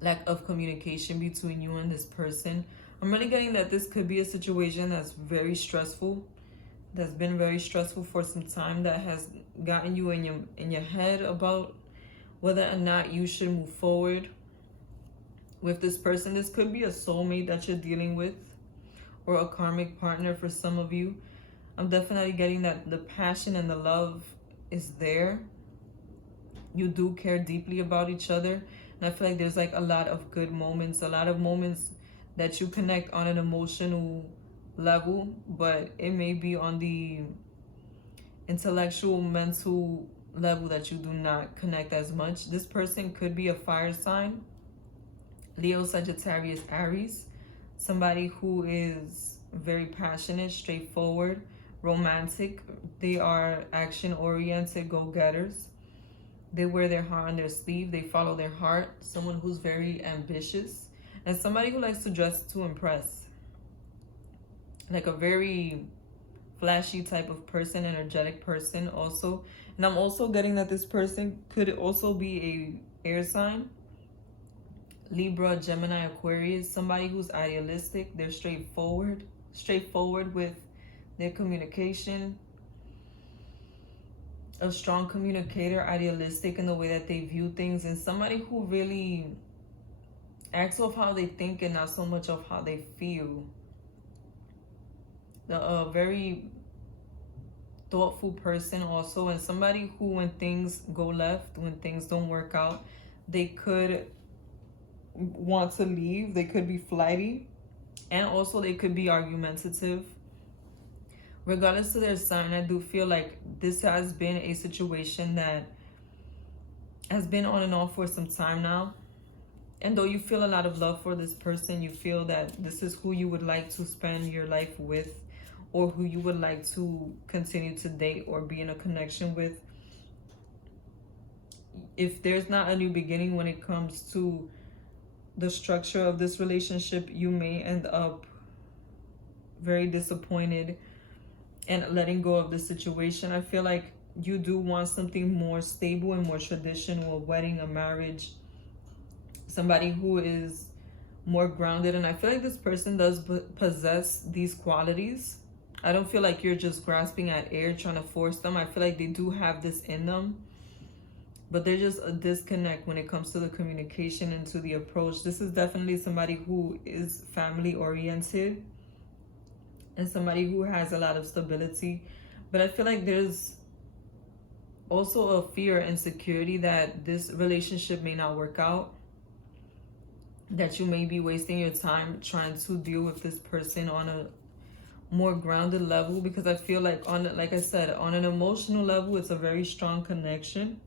lack of communication between you and this person. I'm really getting that this could be a situation that's very stressful, that's been very stressful for some time, that has gotten you in your head about whether or not you should move forward with this person. This could be a soulmate that you're dealing with or a karmic partner for some of you. I'm definitely getting that the passion and the love is there. You do care deeply about each other. And I feel like there's like a lot of good moments, a lot of moments that you connect on an emotional level, but it may be on the intellectual, mental level that you do not connect as much. This person could be a fire sign, Leo, Sagittarius, Aries. Somebody who is very passionate, straightforward, romantic. They are action-oriented, go-getters. They wear their heart on their sleeve. They follow their heart. Someone who's very ambitious. And somebody who likes to dress to impress. Like a very flashy type of person, energetic person also. And I'm also getting that this person could also be a air sign. Libra, Gemini, Aquarius. Somebody who's idealistic. They're straightforward with their communication. A strong communicator, idealistic in the way that they view things, and somebody who really acts off how they think and not so much of how they feel. A very thoughtful person also, and somebody who, when things go left, when things don't work out, they could want to leave. They could be flighty, and also they could be argumentative. Regardless of their sign, I do feel like this has been a situation that has been on and off for some time now. And though you feel a lot of love for this person, you feel that this is who you would like to spend your life with, or who you would like to continue to date or be in a connection with. If there's not a new beginning when it comes to the structure of this relationship, you may end up very disappointed and letting go of the situation. I feel like you do want something more stable and more traditional, a wedding, a marriage, somebody who is more grounded. And I feel like this person does possess these qualities. I don't feel like you're just grasping at air trying to force them. I feel like they do have this in them, but there's just a disconnect when it comes to the communication and to the approach. This is definitely somebody who is family oriented and somebody who has a lot of stability. But I feel like there's also a fear and insecurity that this relationship may not work out, that you may be wasting your time trying to deal with this person on a more grounded level, because I feel like, like I said, on an emotional level, it's a very strong connection.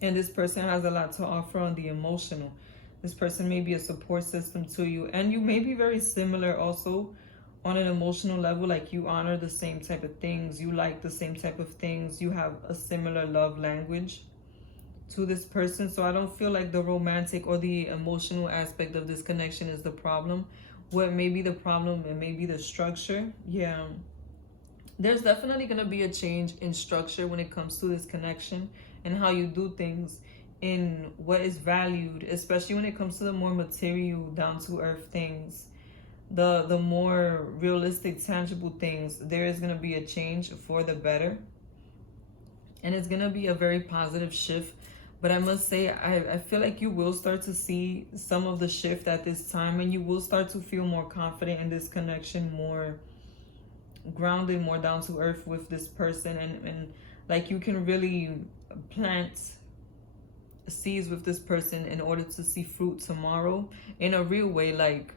And this person has a lot to offer on the emotional. This person may be a support system to you, and you may be very similar also on an emotional level. Like you honor the same type of things, you like the same type of things, you have a similar love language to this person. So I don't feel like the romantic or the emotional aspect of this connection is the problem. What may be the problem, it may be the structure. Yeah, there's definitely going to be a change in structure when it comes to this connection and how you do things, in what is valued, especially when it comes to the more material, down-to-earth things, the more realistic, tangible things. There is going to be a change for the better, and it's going to be a very positive shift. But I must say, I feel like you will start to see some of the shift at this time, and you will start to feel more confident in this connection, more grounded, more down-to-earth with this person, and like you can really plant seeds with this person in order to see fruit tomorrow in a real way. Like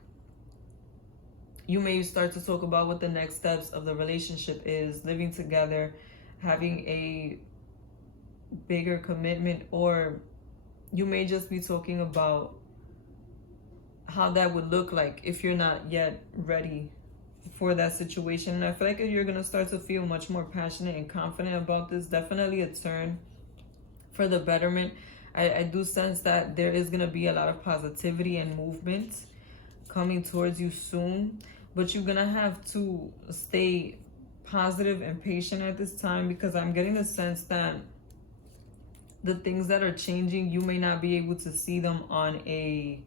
you may start to talk about what the next steps of the relationship is, living together, having a bigger commitment, or you may just be talking about how that would look like if you're not yet ready for that situation. And I feel like you're going to start to feel much more passionate and confident about this. Definitely a turn for the betterment. I do sense that there is going to be a lot of positivity and movement coming towards you soon, but you're going to have to stay positive and patient at this time, because I'm getting the sense that the things that are changing, you may not be able to see them on a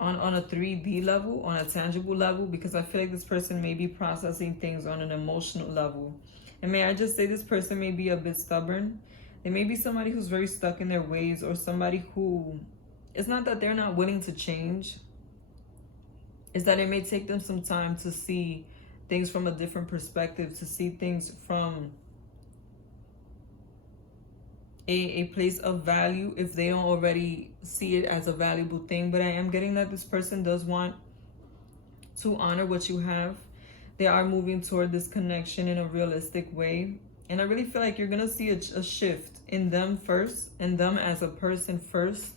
3D level, on a tangible level, because I feel like this person may be processing things on an emotional level. And may I just say, this person may be a bit stubborn. They may be somebody who's very stuck in their ways, or somebody who, it's not that they're not willing to change, it's that it may take them some time to see things from a different perspective, to see things from a place of value, if they don't already see it as a valuable thing. But I am getting that this person does want to honor what you have. They are moving toward this connection in a realistic way. And I really feel like you're going to see a shift in them first, in them as a person first.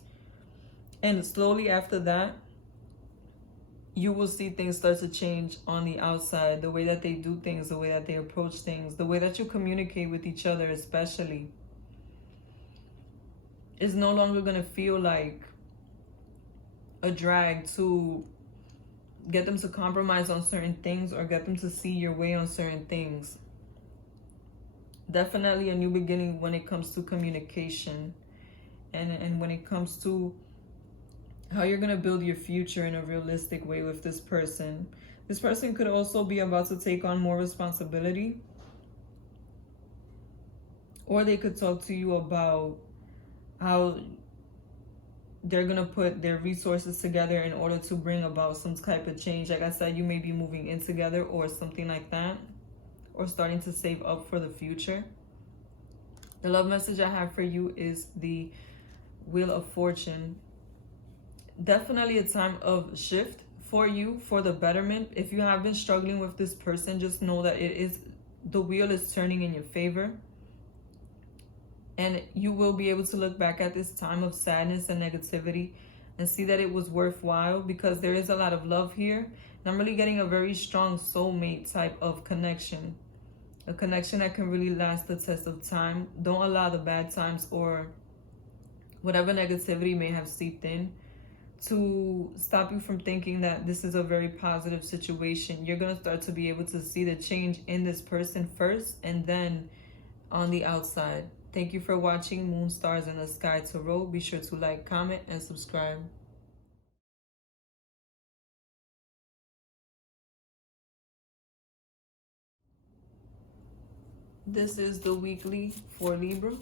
And slowly after that, you will see things start to change on the outside. The way that they do things, the way that they approach things, the way that you communicate with each other especially, is no longer going to feel like a drag to get them to compromise on certain things or get them to see your way on certain things. Definitely a new beginning when it comes to communication and when it comes to how you're going to build your future in a realistic way with this person. This person could also be about to take on more responsibility, or they could talk to you about how they're going to put their resources together in order to bring about some type of change. Like I said, you may be moving in together or something like that, or starting to save up for the future. The love message I have for you is the Wheel of Fortune. Definitely a time of shift for you, for the betterment. If you have been struggling with this person, just know that the wheel is turning in your favor. And you will be able to look back at this time of sadness and negativity and see that it was worthwhile, because there is a lot of love here. And I'm really getting a very strong soulmate type of connection. A connection that can really last the test of time. Don't allow the bad times or whatever negativity may have seeped in to stop you from thinking that this is a very positive situation. You're going to start to be able to see the change in this person first, and then on the outside. Thank you for watching Moon, Stars, in the Sky Tarot. Be sure to like, comment, and subscribe. This is the weekly for Libra.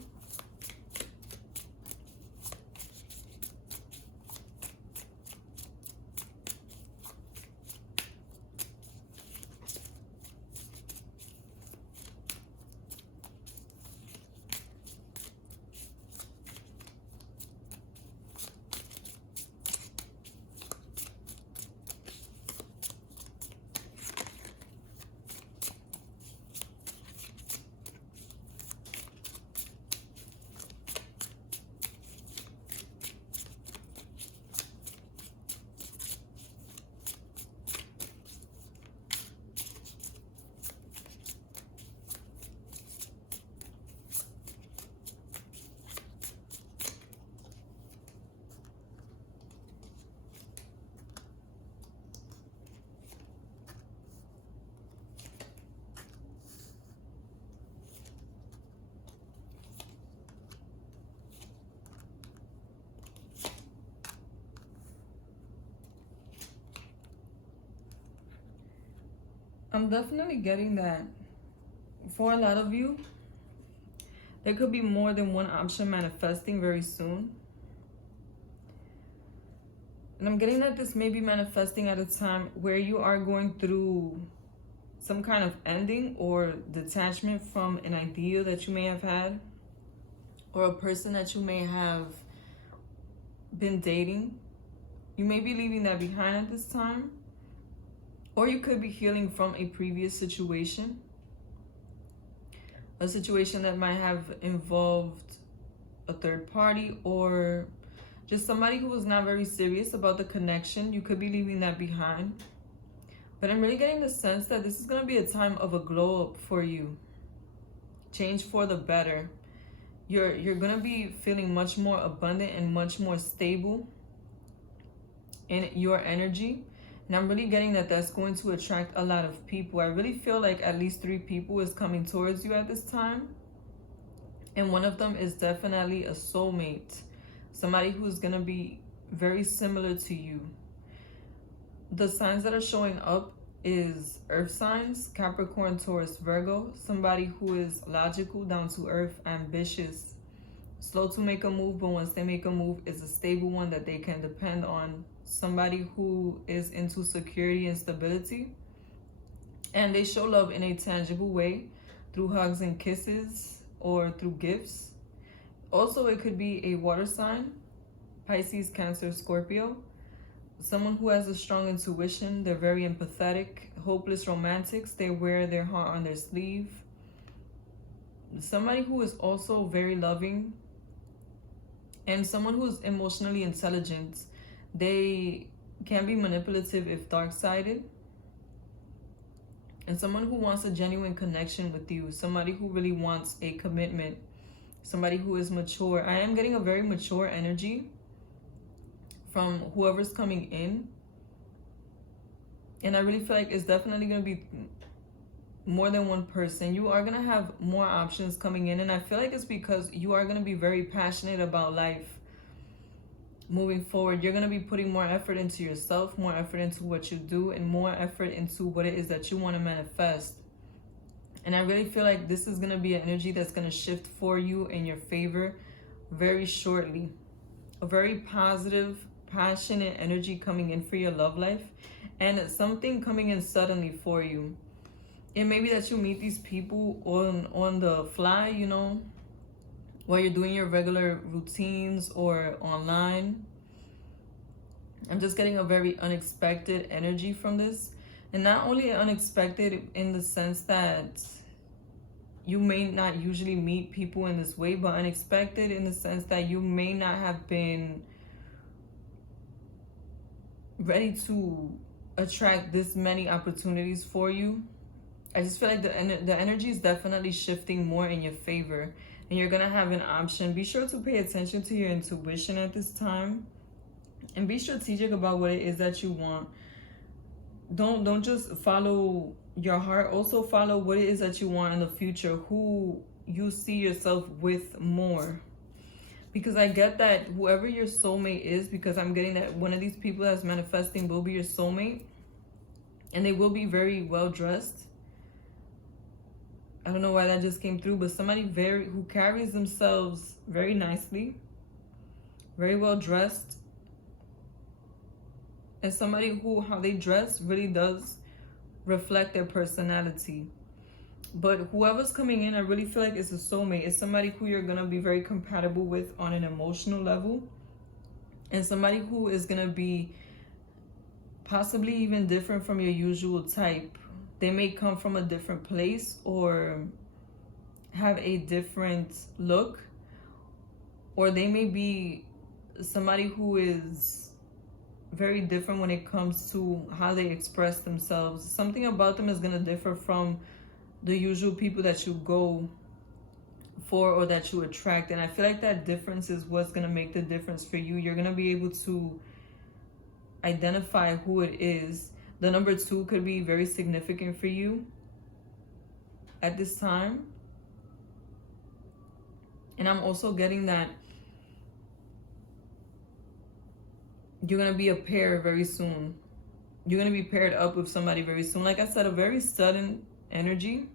I'm definitely getting that for a lot of you, there could be more than one option manifesting very soon. And I'm getting that this may be manifesting at a time where you are going through some kind of ending or detachment from an idea that you may have had, or a person that you may have been dating. You may be leaving that behind at this time. Or you could be healing from a previous situation. A situation that might have involved a third party, or just somebody who was not very serious about the connection. You could be leaving that behind. But I'm really getting the sense that this is going to be a time of a glow up for you. Change for the better. You're going to be feeling much more abundant and much more stable in your energy. And I'm really getting that that's going to attract a lot of people. I really feel like at least 3 people is coming towards you at this time. And one of them is definitely a soulmate. Somebody who's going to be very similar to you. The signs that are showing up is earth signs: Capricorn, Taurus, Virgo. Somebody who is logical, down to earth, ambitious, slow to make a move, but once they make a move, is a stable one that they can depend on. Somebody who is into security and stability, and they show love in a tangible way through hugs and kisses or through gifts. Also, it could be a water sign: Pisces, Cancer, Scorpio. someone who has a strong intuition. They're very empathetic, hopeless romantics. They wear their heart on their sleeve. Somebody who is also very loving, and someone who is emotionally intelligent. They can be manipulative if dark-sided. And someone who wants a genuine connection with you. Somebody who really wants a commitment. Somebody who is mature. I am getting a very mature energy from whoever's coming in. And I really feel like it's definitely going to be more than one person. You are going to have more options coming in. And I feel like it's because you are going to be very passionate about life. Moving forward, you're going to be putting more effort into yourself, more effort into what you do, and more effort into what it is that you want to manifest. And I really feel like this is going to be an energy that's going to shift for you in your favor very shortly. A very positive, passionate energy coming in for your love life, and something coming in suddenly for you. It may be that you meet these people on the fly, you know, while you're doing your regular routines or online. I'm just getting a very unexpected energy from this. And not only unexpected in the sense that you may not usually meet people in this way, but unexpected in the sense that you may not have been ready to attract this many opportunities for you. I just feel like the energy is definitely shifting more in your favor. And you're going to have an option. Be sure to pay attention to your intuition at this time. And be strategic about what it is that you want. Don't just follow your heart. Also follow what it is that you want in the future. Who you see yourself with more. Because I get that whoever your soulmate is, because I'm getting that one of these people that's manifesting will be your soulmate. And they will be very well dressed. I don't know why that just came through, but somebody who carries themselves very nicely, very well dressed, and somebody who, how they dress really does reflect their personality. But whoever's coming in, I really feel like it's a soulmate. It's somebody who you're going to be very compatible with on an emotional level, and somebody who is going to be possibly even different from your usual type. They may come from a different place or have a different look, or they may be somebody who is very different when it comes to how they express themselves. Something about them is going to differ from the usual people that you go for or that you attract. And I feel like that difference is what's going to make the difference for you. You're going to be able to identify who it is. The number 2 could be very significant for you at this time. And I'm also getting that you're going to be a pair very soon. You're going to be paired up with somebody very soon. Like I said, a very sudden energy.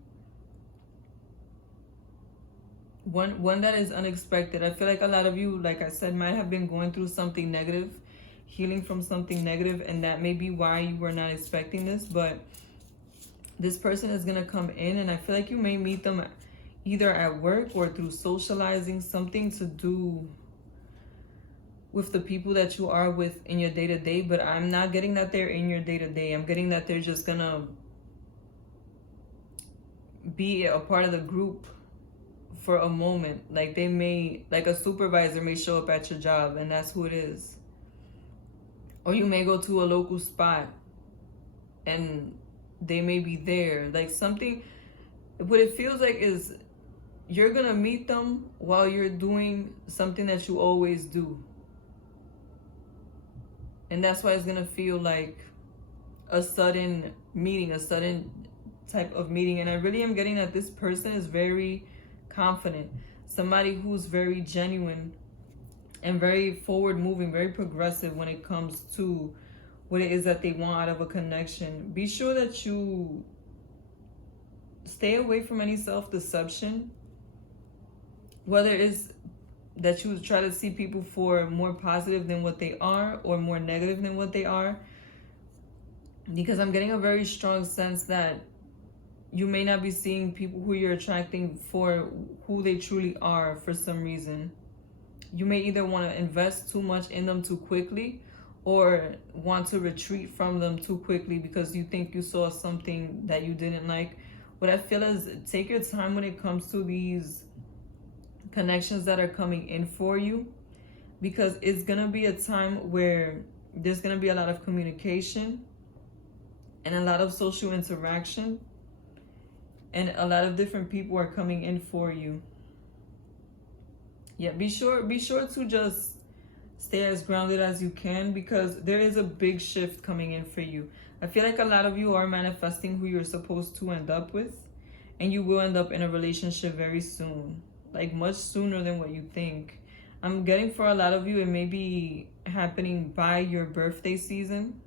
One that is unexpected. I feel like a lot of you, like I said, might have been going through something negative, healing from something negative, and that may be why you were not expecting this. But this person is going to come in, and I feel like you may meet them either at work or through socializing, something to do with the people that you are with in your day-to-day. But I'm not getting that they're in your day-to-day. I'm getting that they're just going to be a part of the group for a moment. Like they may, like a supervisor may show up at your job, and that's who it is. Or you may go to a local spot and they may be there. Like something, what it feels like is you're going to meet them while you're doing something that you always do. And that's why it's going to feel like a sudden meeting, a sudden type of meeting. And I really am getting that this person is very confident. Somebody who's very genuine and very forward moving, very progressive when it comes to what it is that they want out of a connection. Be sure that you stay away from any self-deception. Whether it's that you try to see people for more positive than what they are or more negative than what they are. Because I'm getting a very strong sense that you may not be seeing people who you're attracting for who they truly are for some reason. You may either want to invest too much in them too quickly, or want to retreat from them too quickly because you think you saw something that you didn't like. What I feel is, take your time when it comes to these connections that are coming in for you, because it's gonna be a time where there's gonna be a lot of communication and a lot of social interaction, and a lot of different people are coming in for you. Yeah, be sure to just stay as grounded as you can, because there is a big shift coming in for you. I feel like a lot of you are manifesting who you're supposed to end up with, and you will end up in a relationship very soon, like much sooner than what you think. I'm getting, for a lot of you, it may be happening by your birthday season.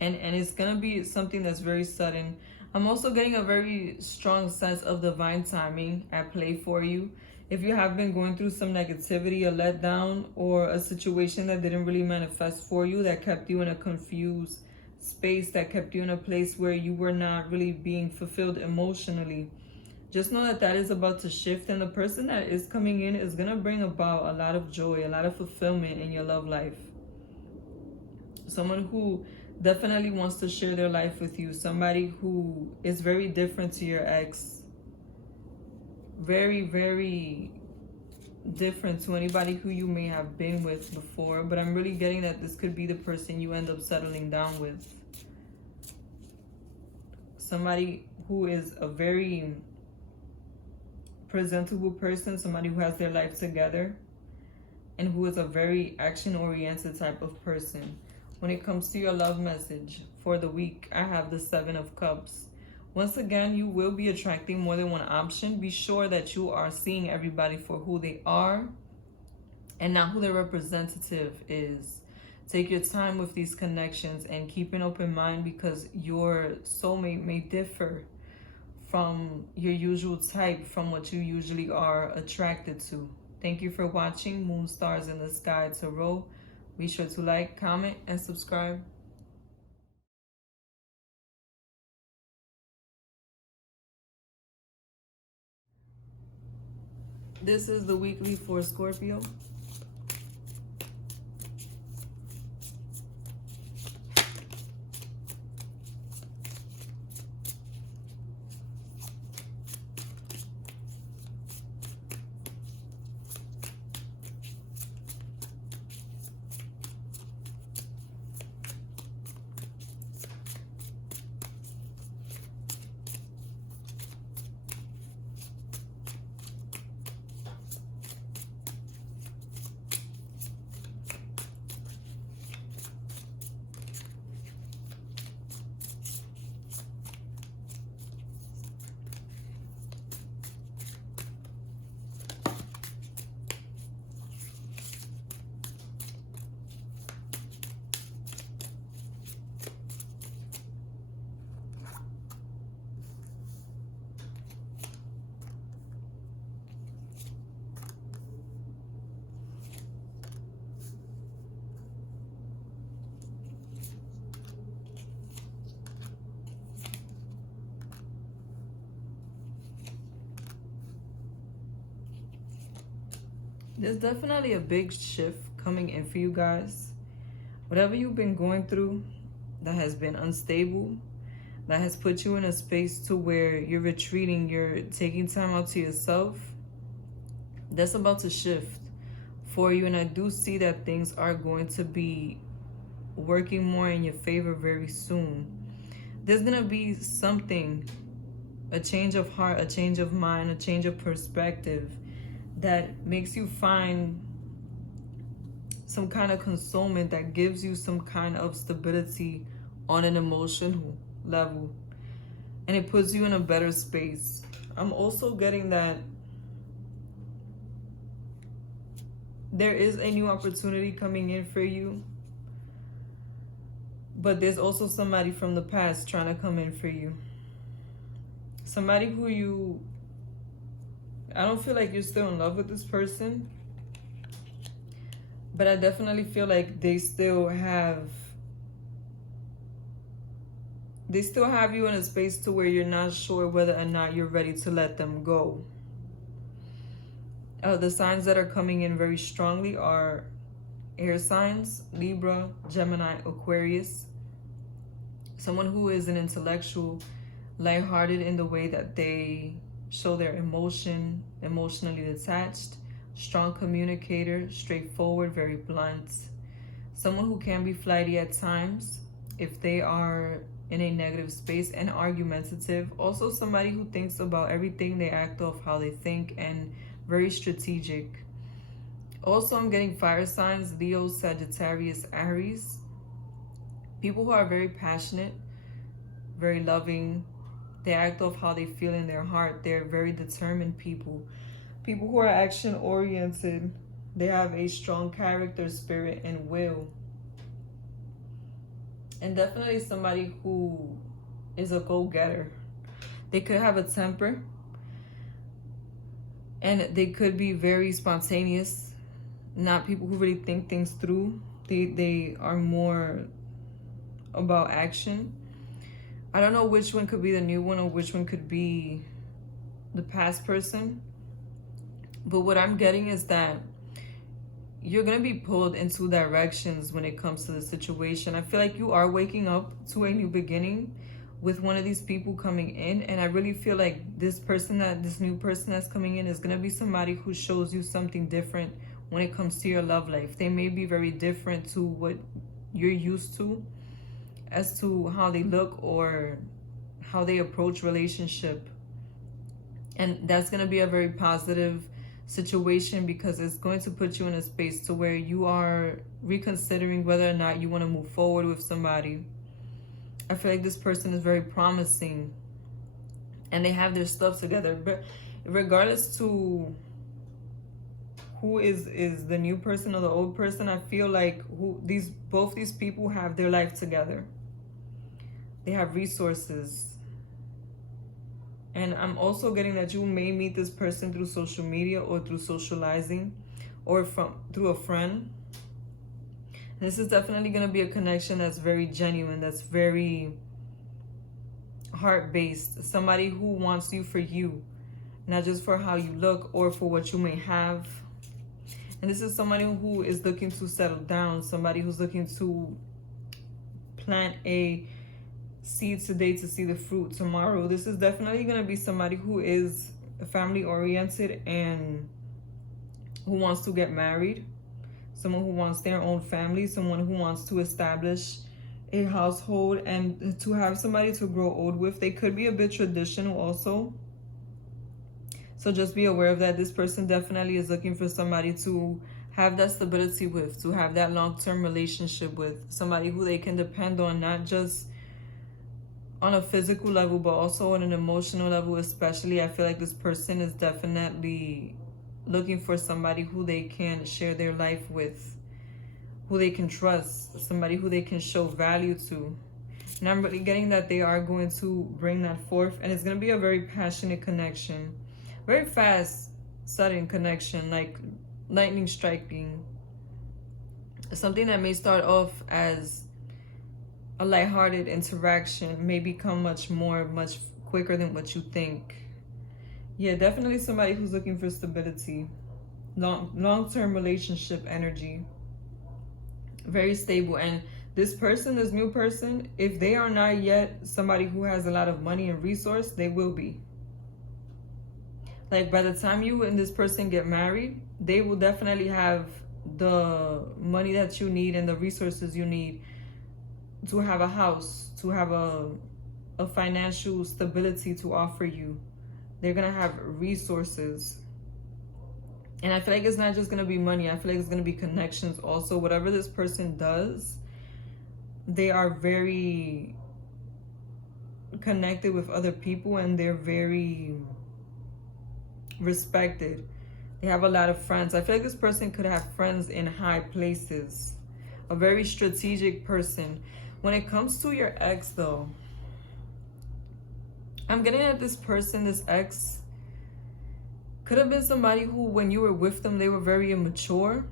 And it's gonna be something that's very sudden. I'm also getting a very strong sense of divine timing at play for you. If you have been going through some negativity, a letdown, or a situation that didn't really manifest for you, that kept you in a confused space, that kept you in a place where you were not really being fulfilled emotionally, just know that that is about to shift, and the person that is coming in is gonna bring about a lot of joy, a lot of fulfillment in your love life. Someone who definitely wants to share their life with you. Somebody who is very different to your ex. Very, very different to anybody who you may have been with before. But I'm really getting that this could be the person you end up settling down with. Somebody who is a very presentable person. Somebody who has their life together. And who is a very action-oriented type of person. When it comes to your love message for the week, I have the 7 of Cups. Once again, you will be attracting more than one option. Be sure that you are seeing everybody for who they are and not who their representative is. Take your time with these connections and keep an open mind, because your soulmate may differ from your usual type, from what you usually are attracted to. Thank you for watching Moon Stars in the Sky Tarot. Be sure to like, comment, and subscribe. This is the weekly for Scorpio. There's definitely a big shift coming in for you guys. Whatever you've been going through that has been unstable, that has put you in a space to where you're retreating, you're taking time out to yourself, that's about to shift for you. And I do see that things are going to be working more in your favor very soon. There's going to be something, a change of heart, a change of mind, a change of perspective that makes you find some kind of consolement, that gives you some kind of stability on an emotional level, and it puts you in a better space. I'm also getting that there is a new opportunity coming in for you, but there's also somebody from the past trying to come in for you. Somebody who I don't feel like you're still in love with this person, but I definitely feel like they still have you in a space to where you're not sure whether or not you're ready to let them go. The signs that are coming in very strongly are air signs, Libra, Gemini, Aquarius. Someone who is an intellectual, lighthearted in the way that they show their emotionally detached, strong communicator, straightforward, very blunt. Someone who can be flighty at times if they are in a negative space, and argumentative. Also somebody who thinks about everything, they act off how they think, and very strategic. Also, I'm getting fire signs, Leo, Sagittarius, Aries. People who are very passionate, very loving. They act off how they feel in their heart. They're very determined people. People who are action-oriented. They have a strong character, spirit, and will. And definitely somebody who is a go-getter. They could have a temper. And they could be very spontaneous. Not people who really think things through. They are more about action. I don't know which one could be the new one or which one could be the past person. But what I'm getting is that you're going to be pulled in two directions when it comes to the situation. I feel like you are waking up to a new beginning with one of these people coming in. And I really feel like this new person that's coming in is going to be somebody who shows you something different when it comes to your love life. They may be very different to what you're used to as to how they look or how they approach relationship. And that's going to be a very positive situation because it's going to put you in a space to where you are reconsidering whether or not you want to move forward with somebody. I feel like this person is very promising and they have their stuff together. But regardless to who is the new person or the old person, I feel like both these people have their life together. They have resources. And I'm also getting that you may meet this person through social media or through socializing or through a friend. And this is definitely going to be a connection that's very genuine, that's very heart-based. Somebody who wants you for you, not just for how you look or for what you may have. And this is somebody who is looking to settle down, somebody who's looking to plant a seed today to see the fruit tomorrow. This is definitely going to be somebody who is family oriented and who wants to get married, someone who wants their own family, someone who wants to establish a household and to have somebody to grow old with. They could be a bit traditional also, so just be aware of that. This person definitely is looking for somebody to have that stability with, to have that long-term relationship with, somebody who they can depend on, not just on a physical level, but also on an emotional level especially. I feel like this person is definitely looking for somebody who they can share their life with, who they can trust, somebody who they can show value to. And I'm really getting that they are going to bring that forth, and it's going to be a very passionate connection, very fast, sudden connection, like lightning striking. Something that may start off as a lighthearted interaction may become much quicker than what you think. Yeah, definitely somebody who's looking for stability, long-term relationship energy, very stable. And this person, this new person, if they are not yet somebody who has a lot of money and resource, they will be. Like by the time you and this person get married, they will definitely have the money that you need and the resources you need to have a house, to have a financial stability to offer you. They're going to have resources. And I feel like it's not just going to be money. I feel like it's going to be connections also. Whatever this person does, they are very connected with other people and they're very respected. They have a lot of friends. I feel like this person could have friends in high places. A very strategic person. When it comes to your ex though, I'm getting at this person, this ex, could have been somebody who when you were with them, they were very immature.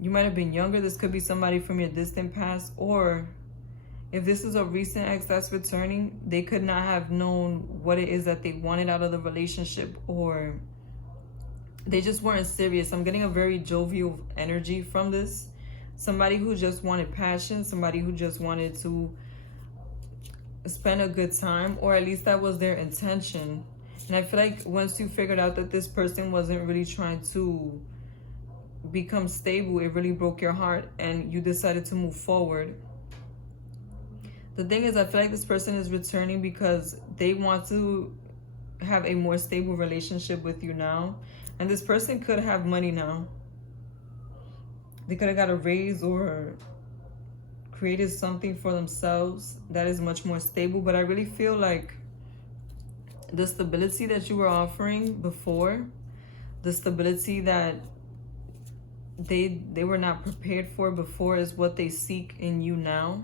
You might have been younger. This could be somebody from your distant past. Or if this is a recent ex that's returning, they could not have known what it is that they wanted out of the relationship, or They just weren't serious. I'm getting a very jovial energy from this. Somebody who just wanted passion, somebody who just wanted to spend a good time, or at least that was their intention. And I feel like once you figured out that this person wasn't really trying to become stable, it really broke your heart and you decided to move forward. The thing is, I feel like this person is returning because they want to have a more stable relationship with you now. And this person could have money now. They could have got a raise or created something for themselves that is much more stable. But I really feel like the stability that you were offering before, the stability that they were not prepared for before, is what they seek in you now.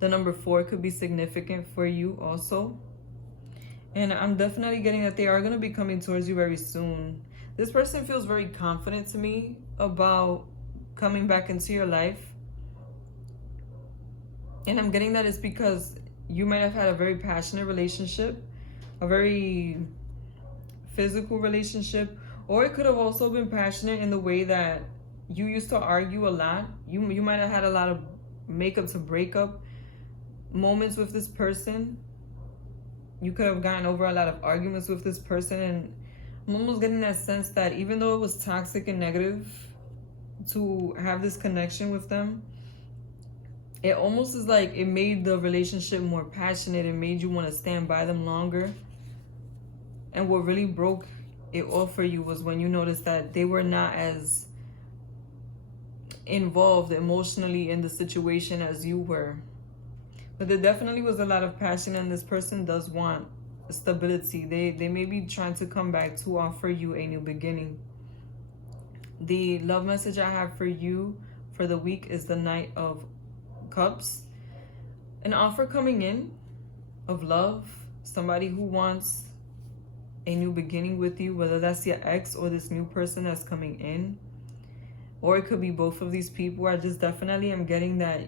The number 4 could be significant for you also. And I'm definitely getting that they are going to be coming towards you very soon. This person feels very confident to me about coming back into your life. And I'm getting that it's because you might have had a very passionate relationship, a very physical relationship, or it could have also been passionate in the way that you used to argue a lot. You might have had a lot of makeup to breakup moments with this person. You could have gotten over a lot of arguments with this person, and I'm almost getting that sense that even though it was toxic and negative to have this connection with them, it almost is like it made the relationship more passionate. It made you want to stand by them longer. And what really broke it off for you was when you noticed that they were not as involved emotionally in the situation as you were. But there definitely was a lot of passion, and this person does want stability. They may be trying to come back to offer you a new beginning. The love message I have for you for the week is the Knight of Cups. An offer coming in of love. Somebody who wants a new beginning with you, whether that's your ex or this new person that's coming in. Or it could be both of these people. I just definitely am getting that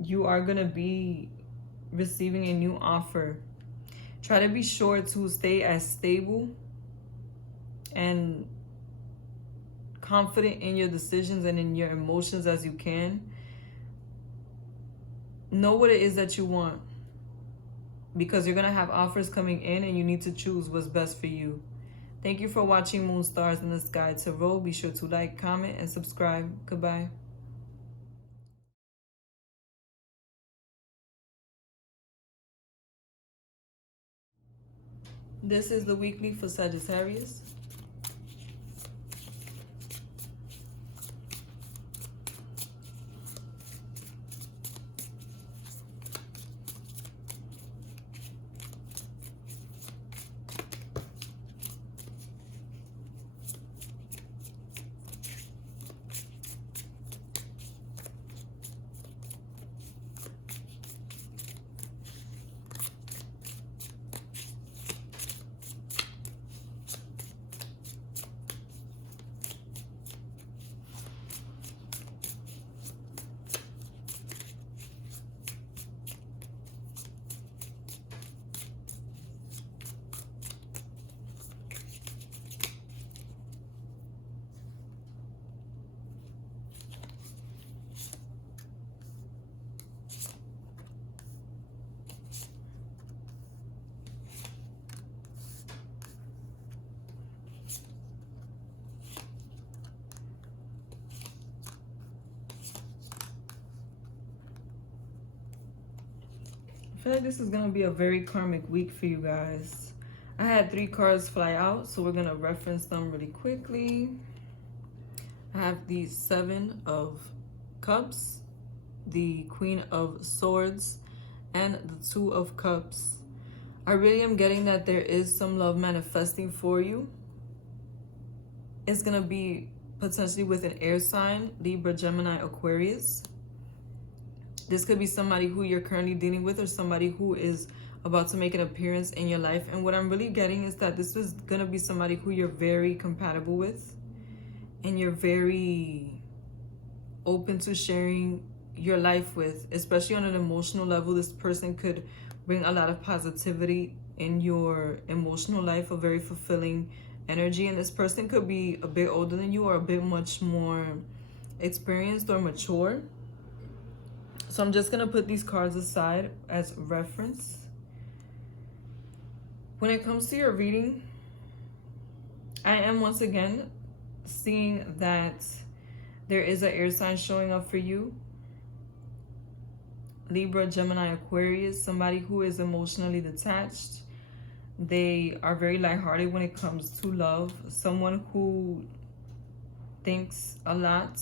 you are going to be receiving a new offer. Try to be sure to stay as stable and confident in your decisions and in your emotions as you can. Know what it is that you want, because you're going to have offers coming in and you need to choose what's best for you. Thank you for watching Moon Stars in the Sky Tarot. Be sure to like, comment, and subscribe. Goodbye. This is the weekly for Sagittarius. I feel like this is going to be a very karmic week for you guys. I had 3 cards fly out, so we're going to reference them really quickly. I have the 7 of Cups, the Queen of Swords, and the 2 of Cups. I really am getting that there is some love manifesting for you. It's going to be potentially with an air sign, Libra, Gemini, Aquarius. This could be somebody who you're currently dealing with or somebody who is about to make an appearance in your life. And what I'm really getting is that this is going to be somebody who you're very compatible with and you're very open to sharing your life with, especially on an emotional level. This person could bring a lot of positivity in your emotional life, a very fulfilling energy, and this person could be a bit older than you or a bit much more experienced or mature. So I'm just going to put these cards aside as reference. When it comes to your reading, I am once again seeing that there is an air sign showing up for you. Libra, Gemini, Aquarius, somebody who is emotionally detached. They are very lighthearted when it comes to love. Someone who thinks a lot.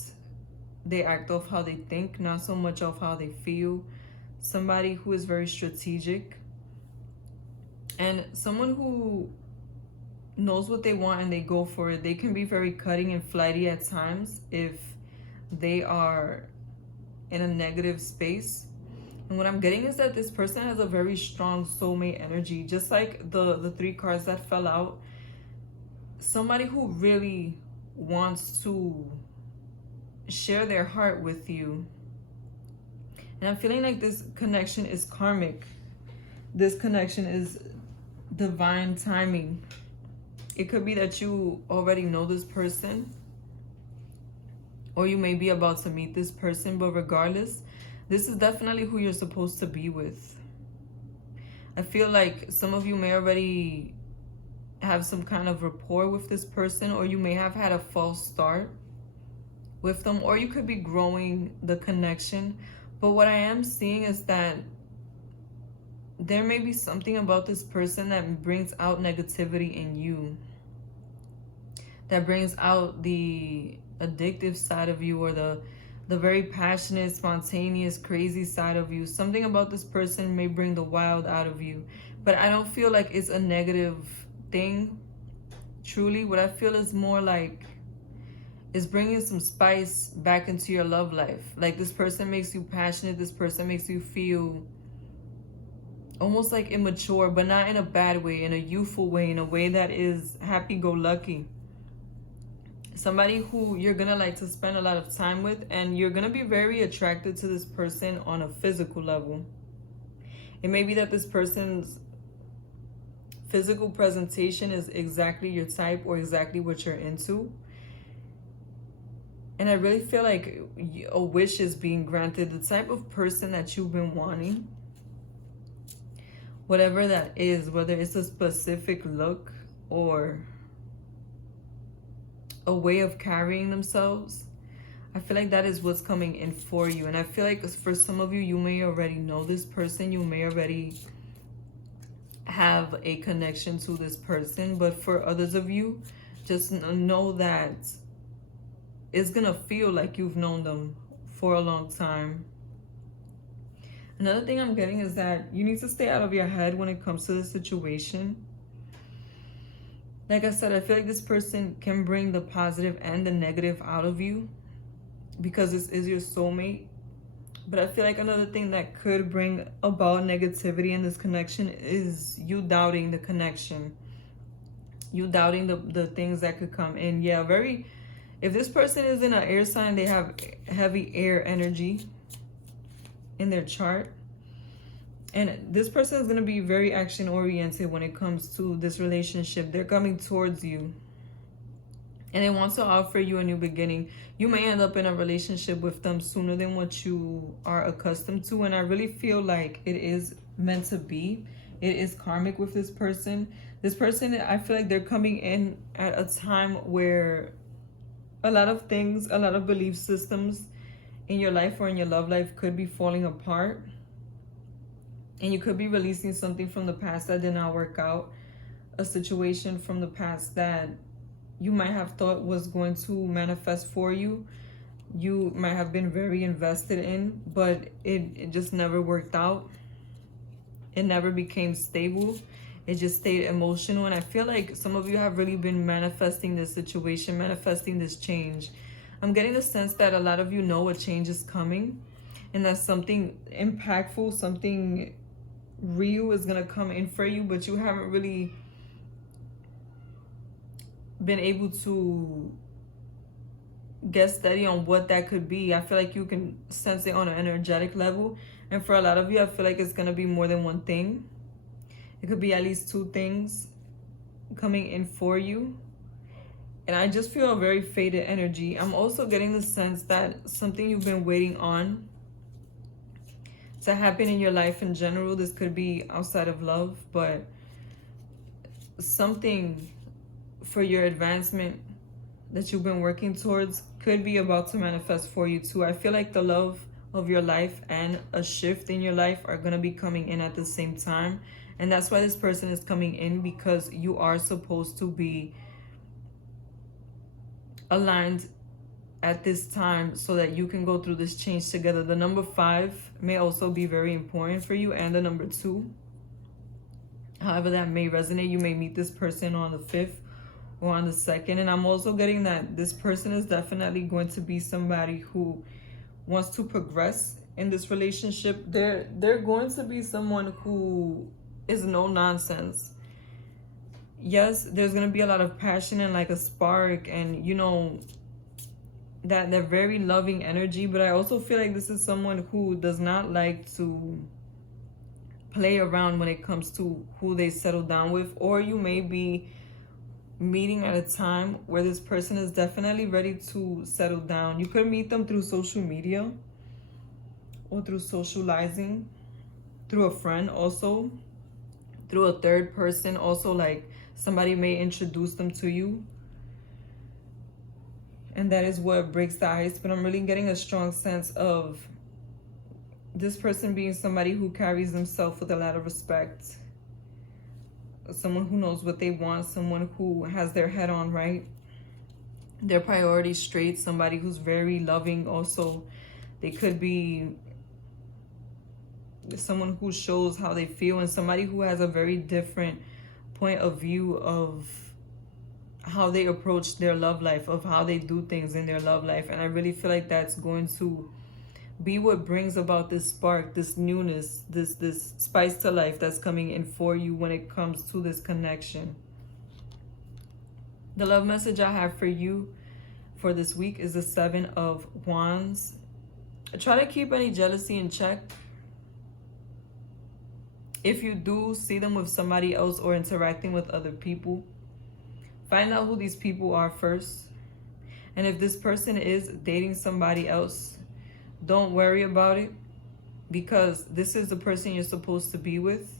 They act off how they think, not so much of how they feel. Somebody who is very strategic. And someone who knows what they want and they go for it. They can be very cutting and flighty at times if they are in a negative space. And what I'm getting is that this person has a very strong soulmate energy. Just like the 3 cards that fell out. Somebody who really wants to share their heart with you. And I'm feeling like this connection is karmic. This connection is divine timing. It could be that you already know this person, or you may be about to meet this person, but regardless, this is definitely who you're supposed to be with. I feel like some of you may already have some kind of rapport with this person, or you may have had a false start with them, or you could be growing the connection. But what I am seeing is that there may be something about this person that brings out negativity in you, that brings out the addictive side of you, or the very passionate, spontaneous, crazy side of you. Something about this person may bring the wild out of you, but I don't feel like it's a negative thing. Truly, what I feel is more like is bringing some spice back into your love life. Like this person makes you passionate. This person makes you feel almost like immature, but not in a bad way, in a youthful way, in a way that is happy-go-lucky. Somebody who you're gonna like to spend a lot of time with, and you're gonna be very attracted to this person on a physical level. It may be that this person's physical presentation is exactly your type or exactly what you're into. And I really feel like a wish is being granted. The type of person that you've been wanting, whatever that is, whether it's a specific look or a way of carrying themselves, I feel like that is what's coming in for you. And I feel like for some of you, you may already know this person. You may already have a connection to this person. But for others of you, just know that it's gonna feel like you've known them for a long time. Another thing I'm getting is that you need to stay out of your head when it comes to the situation. Like I said, I feel like this person can bring the positive and the negative out of you because this is your soulmate. But I feel like another thing that could bring about negativity in this connection is you doubting the connection. You doubting the things that could come in. Yeah, if this person is in an air sign, they have heavy air energy in their chart. And this person is going to be very action oriented when it comes to this relationship. They're coming towards you and they want to offer you a new beginning. You may end up in a relationship with them sooner than what you are accustomed to. And I really feel like it is meant to be. It is karmic with this person. This person, I feel like they're coming in at a time where a lot of things, a lot of belief systems in your life or in your love life could be falling apart. And you could be releasing something from the past that did not work out. A situation from the past that you might have thought was going to manifest for you. You might have been very invested in, but it just never worked out. It never became stable. It just stayed emotional. And I feel like some of you have really been manifesting this situation, manifesting this change. I'm getting the sense that a lot of you know a change is coming. And that something impactful, something real is going to come in for you, but you haven't really been able to get steady on what that could be. I feel like you can sense it on an energetic level. And for a lot of you, I feel like it's going to be more than one thing. It could be at least 2 things coming in for you. And I just feel a very faded energy. I'm also getting the sense that something you've been waiting on to happen in your life in general. This could be outside of love, but something for your advancement that you've been working towards could be about to manifest for you too. I feel like the love of your life and a shift in your life are going to be coming in at the same time. And that's why this person is coming in, because you are supposed to be aligned at this time so that you can go through this change together. The number 5 may also be very important for you, and the number 2. However that may resonate, you may meet this person on the 5th or on the 2nd. And I'm also getting that this person is definitely going to be somebody who wants to progress in this relationship. They're going to be someone who is no nonsense. Yes, there's going to be a lot of passion and like a spark, and you know, that they're very loving energy. But I also feel like this is someone who does not like to play around when it comes to who they settle down with. Or you may be meeting at a time where this person is definitely ready to settle down. You could meet them through social media or through socializing, through a friend, also through a third person. Also, like somebody may introduce them to you, and that is what breaks the ice. But I'm really getting a strong sense of this person being somebody who carries themselves with a lot of respect, someone who knows what they want, someone who has their head on right, their priorities straight, somebody who's very loving. Also, they could be someone who shows how they feel, and somebody who has a very different point of view of how they approach their love life, of how they do things in their love life. And I really feel like that's going to be what brings about this spark, this newness, this spice to life that's coming in for you when it comes to this connection. The love message I have for you for this week is the 7 of Wands. Try to keep any jealousy in check. If you do see them with somebody else or interacting with other people, find out who these people are first. And if this person is dating somebody else, don't worry about it, because this is the person you're supposed to be with.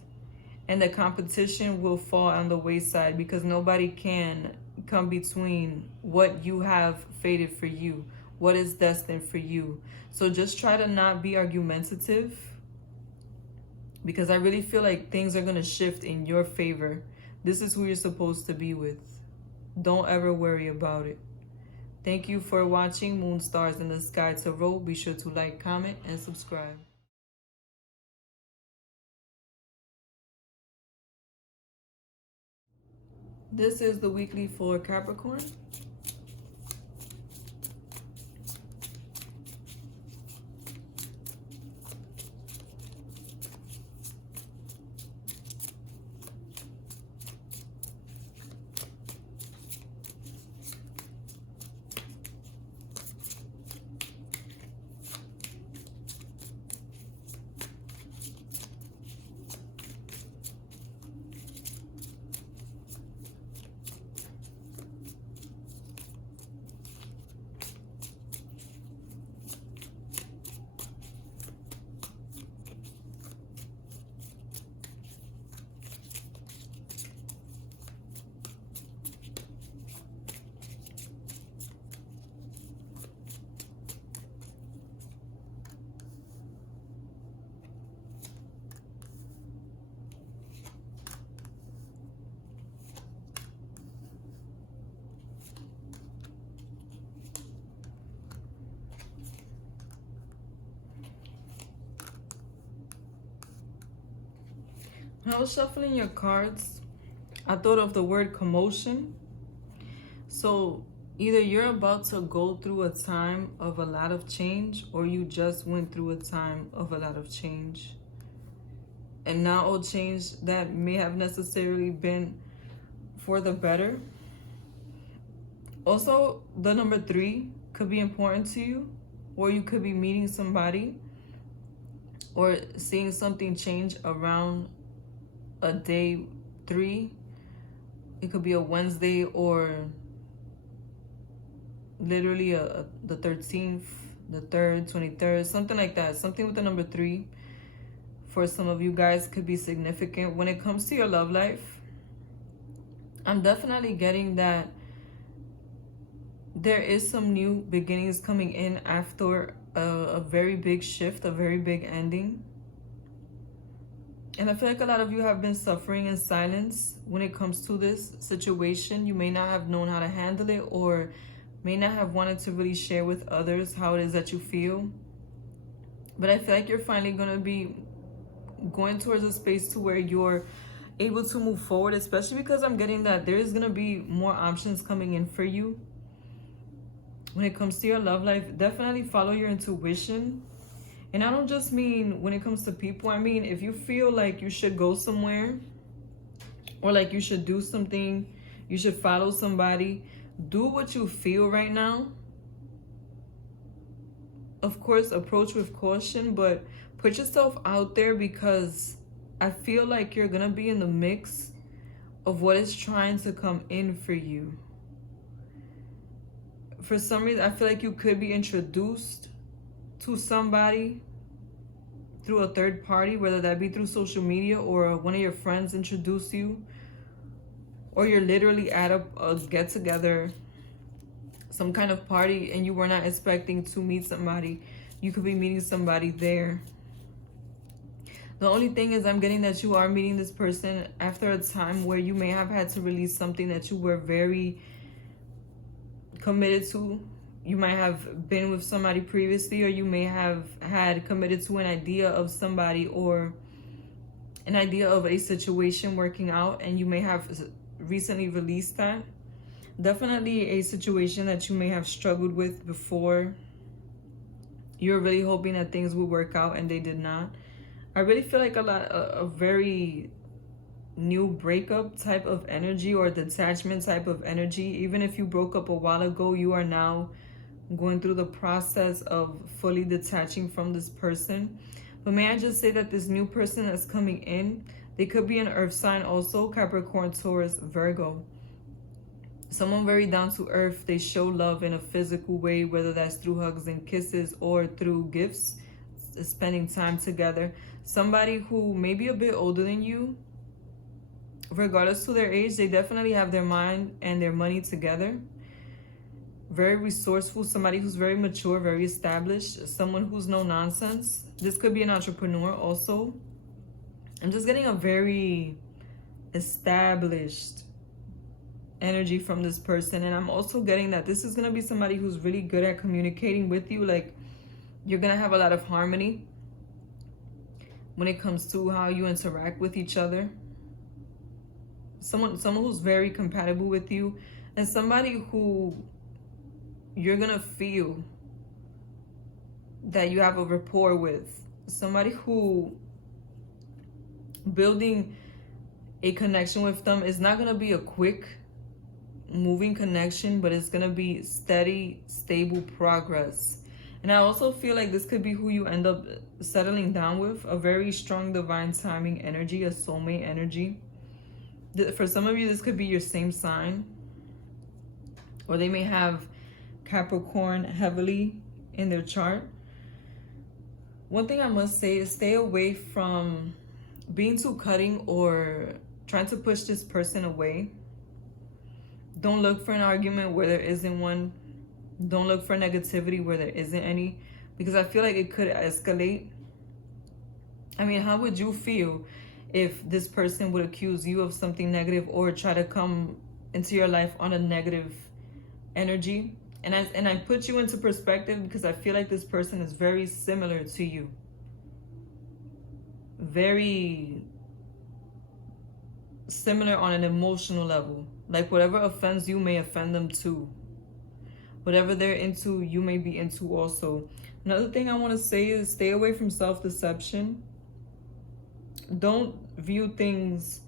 And the competition will fall on the wayside, because nobody can come between what you have fated for you, what is destined for you. So just try to not be argumentative, because I really feel like things are going to shift in your favor. This is who you're supposed to be with. Don't ever worry about it. Thank you for watching Moon Stars in the Sky Tarot. Be sure to like, comment, and subscribe. This is the weekly for Capricorn. When I was shuffling your cards, I thought of the word commotion. So either you're about to go through a time of a lot of change, or you just went through a time of a lot of change. And now a change that may have necessarily been for the better. Also, the number 3 could be important to you, or you could be meeting somebody or seeing something change around a day 3. It could be a Wednesday or literally the 13th, the 3rd, 23rd, something like that. Something with the number 3 for some of you guys could be significant. When it comes to your love life, I'm definitely getting that there is some new beginnings coming in after a very big shift, a very big ending. And I feel like a lot of you have been suffering in silence when it comes to this situation. You may not have known how to handle it, or may not have wanted to really share with others how it is that you feel. But I feel like you're finally going to be going towards a space to where you're able to move forward, especially because I'm getting that there is going to be more options coming in for you. When it comes to your love life, definitely follow your intuition. And I don't just mean when it comes to people. I mean, if you feel like you should go somewhere, or like you should do something, you should follow somebody, do what you feel right now. Of course, approach with caution, but put yourself out there, because I feel like you're going to be in the mix of what is trying to come in for you. For some reason, I feel like you could be introduced to somebody through a third party, whether that be through social media or one of your friends introduce you, or you're literally at a get-together, some kind of party, and you were not expecting to meet somebody. You could be meeting somebody there. The only thing is, I'm getting that you are meeting this person after a time where you may have had to release something that you were very committed to. You might have been with somebody previously, or you may have had committed to an idea of somebody, or an idea of a situation working out, and you may have recently released that. Definitely a situation that you may have struggled with before. You're really hoping that things would work out, and they did not. I really feel like a very new breakup type of energy, or detachment type of energy. Even if you broke up a while ago, you are now going through the process of fully detaching from this person. But may I just say that this new person that's coming in, they could be an earth sign also, Capricorn, Taurus, Virgo. Someone very down to earth. They show love in a physical way, whether that's through hugs and kisses or through gifts, spending time together. Somebody who may be a bit older than you, regardless to their age, they definitely have their mind and their money together. Very resourceful, somebody who's very mature, very established, someone who's no nonsense. This could be an entrepreneur also. I'm just getting a very established energy from this person. And I'm also getting that this is going to be somebody who's really good at communicating with you. Like, you're going to have a lot of harmony when it comes to how you interact with each other. Someone who's very compatible with you, and somebody who you're gonna feel that you have a rapport with. Somebody who building a connection with them is not gonna be a quick moving connection, but it's gonna be steady, stable progress. And I also feel like this could be who you end up settling down with, a very strong divine timing energy, a soulmate energy. For some of you, this could be your same sign, or they may have Capricorn heavily in their chart. One thing I must say is stay away from being too cutting or trying to push this person away. Don't look for an argument where there isn't one. Don't look for negativity where there isn't any, because I feel like it could escalate. I mean, how would you feel if this person would accuse you of something negative, or try to come into your life on a negative energy? And I put you into perspective because I feel like this person is very similar to you. Very similar on an emotional level. Like, whatever offends you may offend them too. Whatever they're into, you may be into also. Another thing I want to say is stay away from self-deception. Don't view things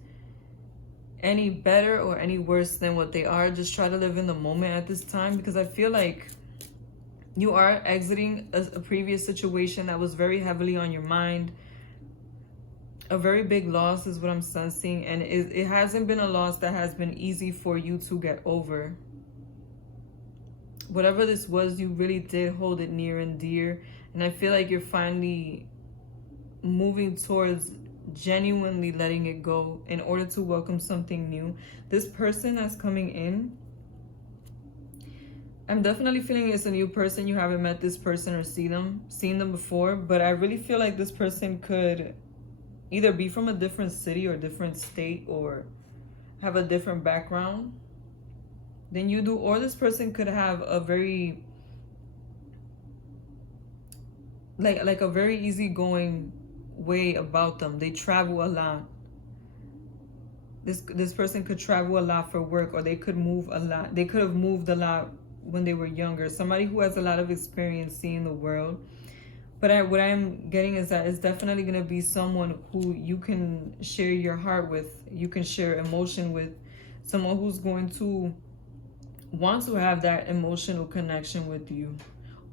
any better or any worse than what they are. Just try to live in the moment at this time, because I feel like you are exiting a previous situation that was very heavily on your mind. A very big loss is what I'm sensing, and it hasn't been a loss that has been easy for you to get over. whatever this was, you really did hold it near and dear. And I feel like you're finally moving towards genuinely letting it go in order to welcome something new. This person that's coming in, I'm definitely feeling it's a new person. You haven't met this person or seen them before, but I really feel like this person could either be from a different city or different state or have a different background than you do, or this person could have a very like a very easygoing way about them. They travel a lot. This person could travel a lot for work, or they could move a lot. They could have moved a lot when they were younger. Somebody who has a lot of experience seeing the world. But what I'm getting is that it's definitely going to be someone who you can share your heart with, you can share emotion with, someone who's going to want to have that emotional connection with you.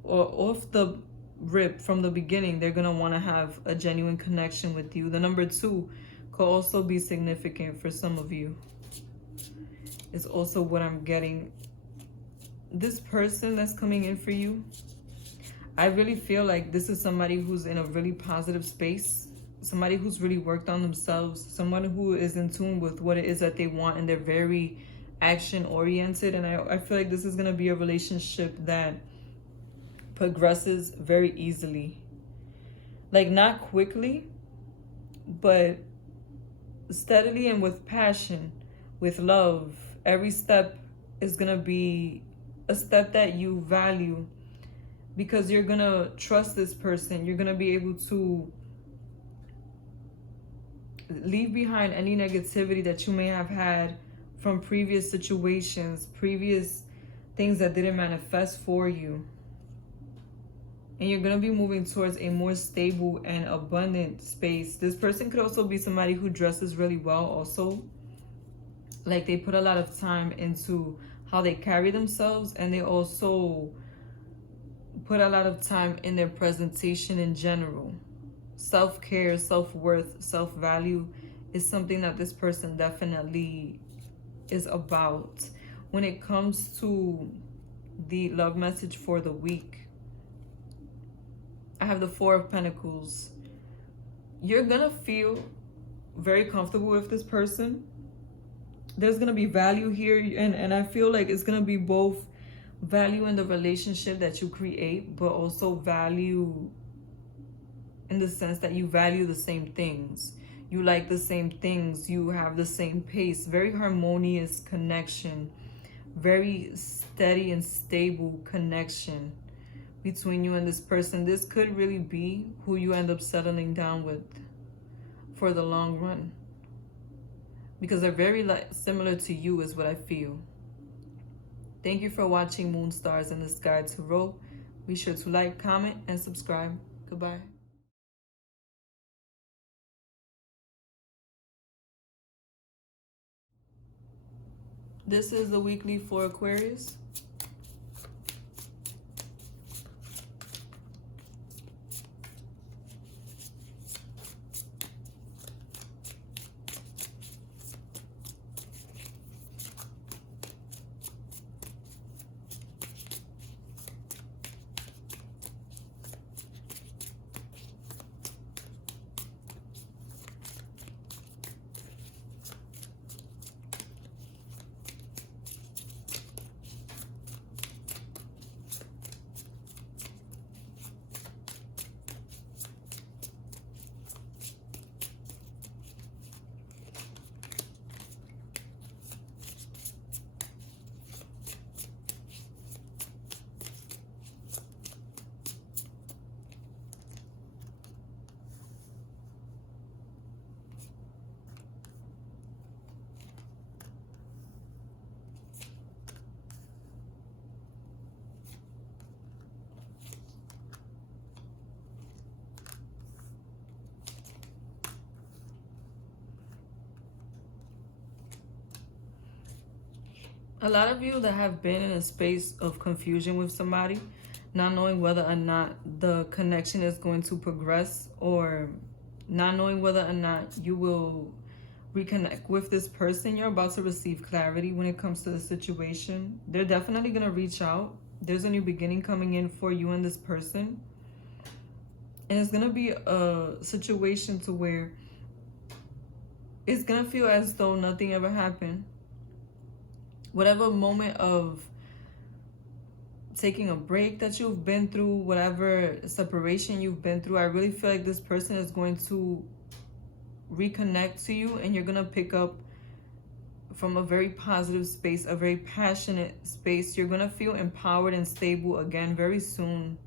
Or off the rip from the beginning, they're going to want to have a genuine connection with you. The number 2 could also be significant for some of you. It's also what I'm getting. This person that's coming in for you, I really feel like this is somebody who's in a really positive space, somebody who's really worked on themselves, someone who is in tune with what it is that they want, and they're very action oriented. And I feel like this is going to be a relationship that progresses very easily. Like, not quickly, but steadily and with passion, with love. Every step is going to be a step that you value, because you're going to trust this person. You're going to be able to leave behind any negativity that you may have had from previous situations, previous things that didn't manifest for you. And you're going to be moving towards a more stable and abundant space. This person could also be somebody who dresses really well also. Like, they put a lot of time into how they carry themselves, and they also put a lot of time in their presentation in general. Self-care, self-worth, self-value is something that this person definitely is about. When it comes to the love message for the week, I have the 4 of Pentacles. You're gonna feel very comfortable with this person. There's gonna be value here, and I feel like it's gonna be both value in the relationship that you create, but also value in the sense that you value the same things. You like the same things. You have the same pace. Very harmonious connection. Very steady and stable connection between you and this person. This could really be who you end up settling down with for the long run, because they're very similar to you is what I feel. Thank you for watching Moon Stars in the Sky Tarot. Be sure to like, comment, and subscribe. Goodbye. This is the weekly for Aquarius. A lot of you that have been in a space of confusion with somebody, not knowing whether or not the connection is going to progress, or not knowing whether or not you will reconnect with this person, you're about to receive clarity when it comes to the situation. They're definitely going to reach out. There's a new beginning coming in for you and this person. And it's going to be a situation to where it's going to feel as though nothing ever happened. Whatever moment of taking a break that you've been through, whatever separation you've been through, I really feel like this person is going to reconnect to you, and you're going to pick up from a very positive space, a very passionate space. You're going to feel empowered and stable again very soon.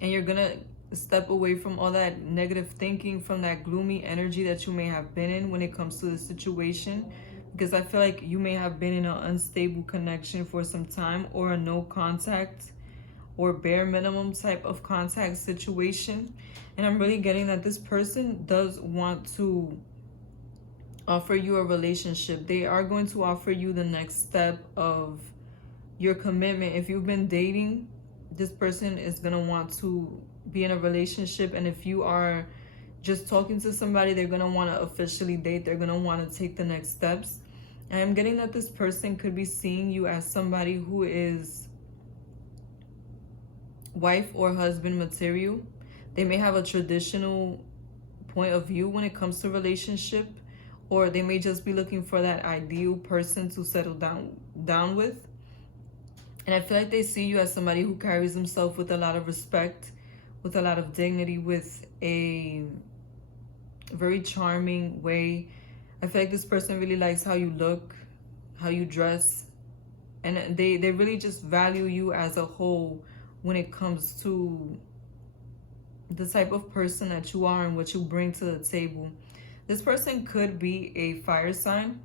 And you're going to step away from all that negative thinking, from that gloomy energy that you may have been in when it comes to the situation. Because I feel like you may have been in an unstable connection for some time, or a no contact or bare minimum type of contact situation. And I'm really getting that this person does want to offer you a relationship. They are going to offer you the next step of your commitment. If you've been dating, this person is going to want to be in a relationship. And if you are just talking to somebody, they're going to want to officially date. They're going to want to take the next steps. And I'm getting that this person could be seeing you as somebody who is wife or husband material. They may have a traditional point of view when it comes to relationship, or they may just be looking for that ideal person to settle down with. And I feel like they see you as somebody who carries himself with a lot of respect, with a lot of dignity, with a very charming way. I feel like this person really likes how you look, how you dress, and they really just value you as a whole when it comes to the type of person that you are and what you bring to the table. This person could be a fire sign,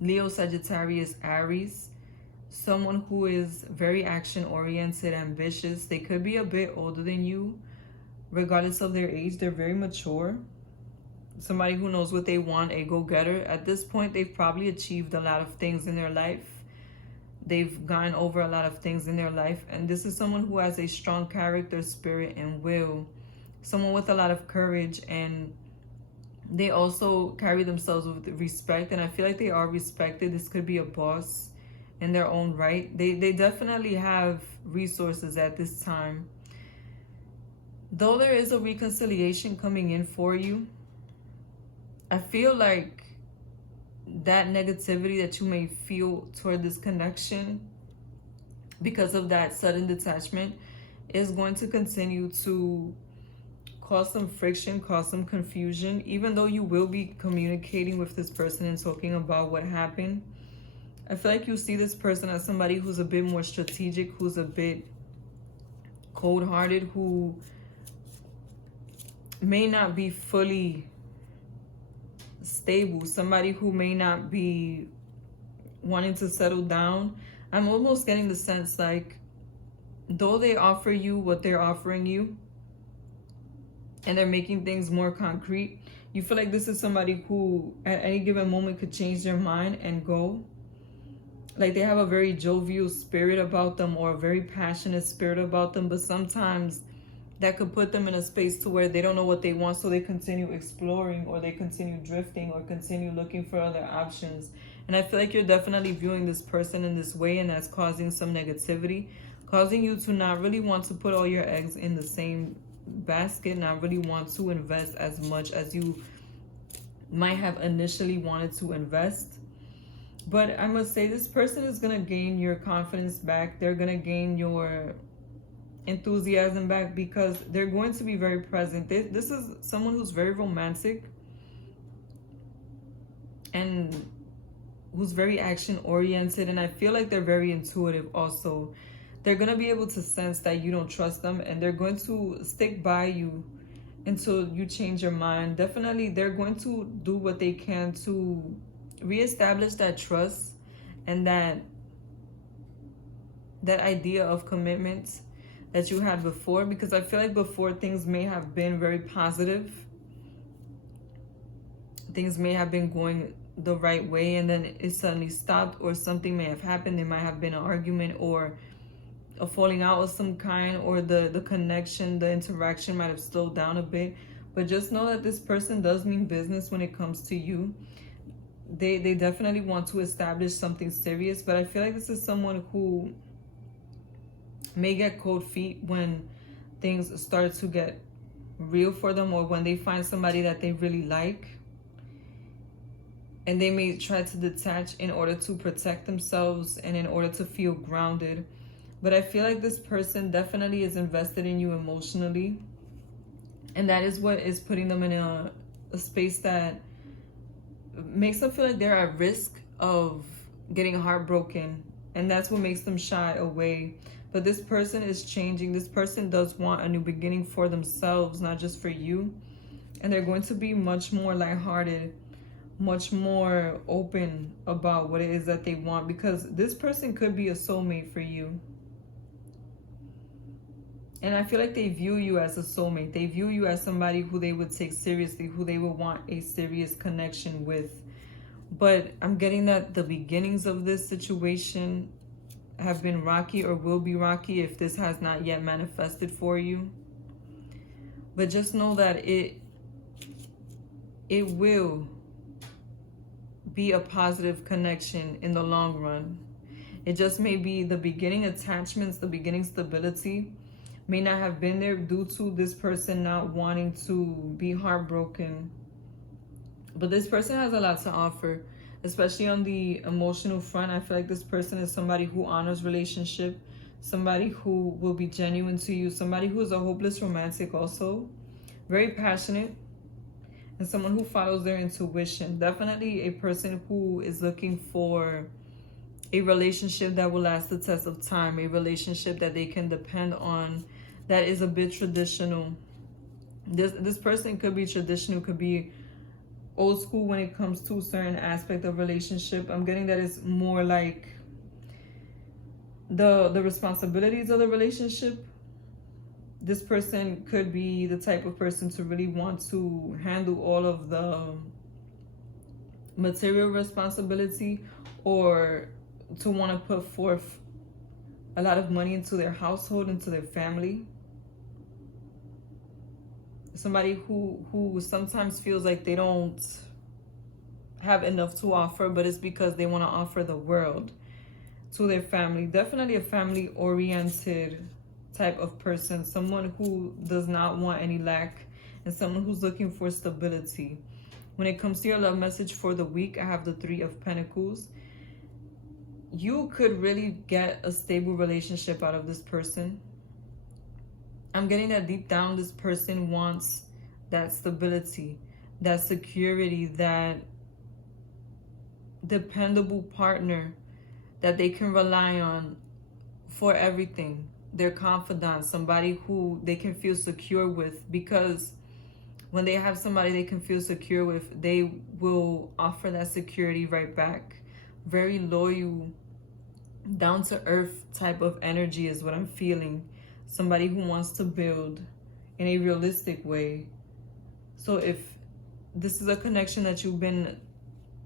Leo, Sagittarius, Aries, someone who is very action-oriented, ambitious. They could be a bit older than you. Regardless of their age, they're very mature. Somebody who knows what they want, a go-getter. At this point, they've probably achieved a lot of things in their life. They've gone over a lot of things in their life. And this is someone who has a strong character, spirit, and will. Someone with a lot of courage, and they also carry themselves with respect. And I feel like they are respected. This could be a boss in their own right. They definitely have resources at this time. Though there is a reconciliation coming in for you, I feel like that negativity that you may feel toward this connection because of that sudden detachment is going to continue to cause some friction, cause some confusion. Even though you will be communicating with this person and talking about what happened, I feel like you see this person as somebody who's a bit more strategic, who's a bit cold-hearted, who may not be fully stable, somebody who may not be wanting to settle down. I'm almost getting the sense like, though they offer you what they're offering you and they're making things more concrete, you feel like this is somebody who at any given moment could change their mind and go. Like they have a very jovial spirit about them, or a very passionate spirit about them, but sometimes that could put them in a space to where they don't know what they want, so they continue exploring, or they continue drifting, or continue looking for other options. And I feel like you're definitely viewing this person in this way, and that's causing some negativity, causing you to not really want to put all your eggs in the same basket, not really want to invest as much as you might have initially wanted to invest. But I must say, this person is going to gain your confidence back. They're going to gain your enthusiasm back, because they're going to be very present. This is someone who's very romantic and who's very action oriented, and I feel like they're very intuitive also. They're going to be able to sense that you don't trust them, and they're going to stick by you until you change your mind. Definitely they're going to do what they can to reestablish that trust and that idea of commitment that you had before, because I feel like before things may have been very positive. Things may have been going the right way, and then it suddenly stopped, or something may have happened. There might have been an argument or a falling out of some kind, or the connection, the interaction might have slowed down a bit. But just know that this person does mean business when it comes to you. They definitely want to establish something serious, but I feel like this is someone who may get cold feet when things start to get real for them, or when they find somebody that they really like, and they may try to detach in order to protect themselves and in order to feel grounded. But I feel like this person definitely is invested in you emotionally, and that is what is putting them in a space that makes them feel like they're at risk of getting heartbroken, and that's what makes them shy away. But this person is changing. This person does want a new beginning for themselves, not just for you. And they're going to be much more lighthearted, much more open about what it is that they want, because this person could be a soulmate for you. And I feel like they view you as a soulmate. They view you as somebody who they would take seriously, who they would want a serious connection with. But I'm getting that the beginnings of this situation have been rocky, or will be rocky if this has not yet manifested for you. But just know that it will be a positive connection in the long run. It just may be the beginning attachments, the beginning stability may not have been there due to this person not wanting to be heartbroken. But this person has a lot to offer, especially on the emotional front. I feel like this person is somebody who honors relationship, somebody who will be genuine to you, somebody who is a hopeless romantic also, very passionate, and someone who follows their intuition. Definitely a person who is looking for a relationship that will last the test of time, a relationship that they can depend on, that is a bit traditional. This person could be traditional, could be old school when it comes to certain aspect of relationship. I'm getting that it's more like the responsibilities of the relationship. This person could be the type of person to really want to handle all of the material responsibility, or to want to put forth a lot of money into their household, into their family. Somebody who sometimes feels like they don't have enough to offer, but it's because they want to offer the world to their family. Definitely a family-oriented type of person. Someone who does not want any lack, and someone who's looking for stability. When it comes to your love message for the week, I have the 3 of Pentacles. You could really get a stable relationship out of this person. I'm getting that deep down this person wants that stability, that security, that dependable partner that they can rely on for everything. Their confidant, somebody who they can feel secure with, because when they have somebody they can feel secure with, they will offer that security right back. Very loyal, down to earth type of energy is what I'm feeling. Somebody who wants to build in a realistic way. So if this is a connection that you've been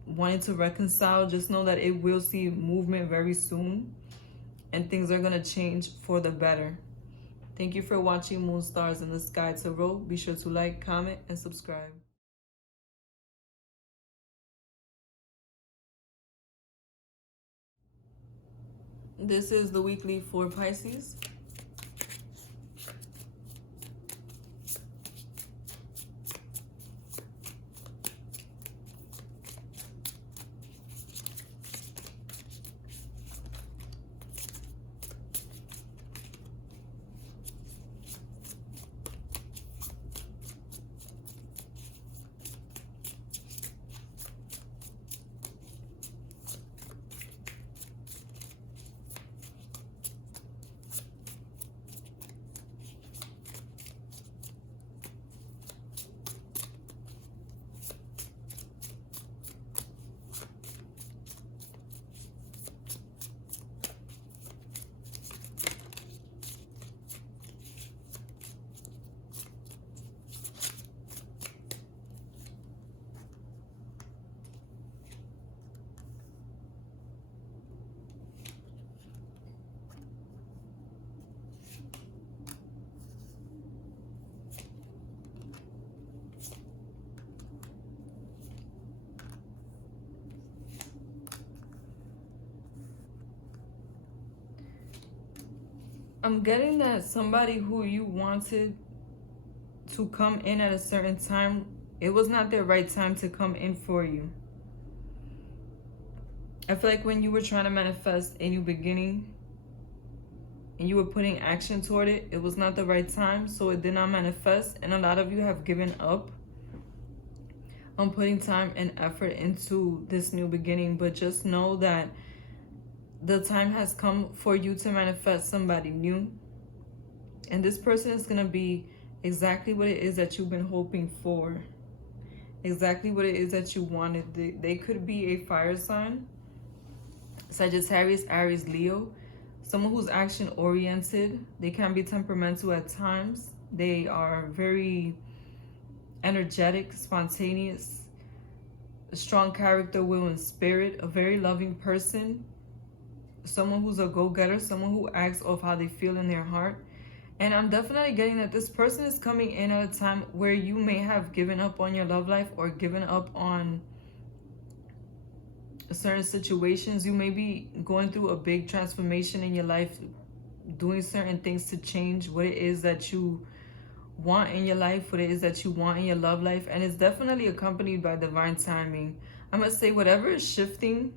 wanting to reconcile, just know that it will see movement very soon, and things are going to change for the better. Thank you for watching Moon Stars in the Sky Tarot. Be sure to like, comment, and subscribe. This is the weekly for Pisces. I'm getting that somebody who you wanted to come in at a certain time, it was not their right time to come in for you. I feel like when you were trying to manifest a new beginning and you were putting action toward it, it was not the right time, so it did not manifest. And a lot of you have given up on putting time and effort into this new beginning. But just know that the time has come for you to manifest somebody new. And this person is going to be exactly what it is that you've been hoping for. Exactly what it is that you wanted. They could be a fire sign. Sagittarius, Aries, Leo. Someone who's action-oriented. They can be temperamental at times. They are very energetic, spontaneous, a strong character, will, and spirit. A very loving person. Someone who's a go-getter. Someone who acts off how they feel in their heart. And I'm definitely getting that this person is coming in at a time where you may have given up on your love life or given up on certain situations. You may be going through a big transformation in your life, doing certain things to change what it is that you want in your life, what it is that you want in your love life. And it's definitely accompanied by divine timing. I must say, whatever is shifting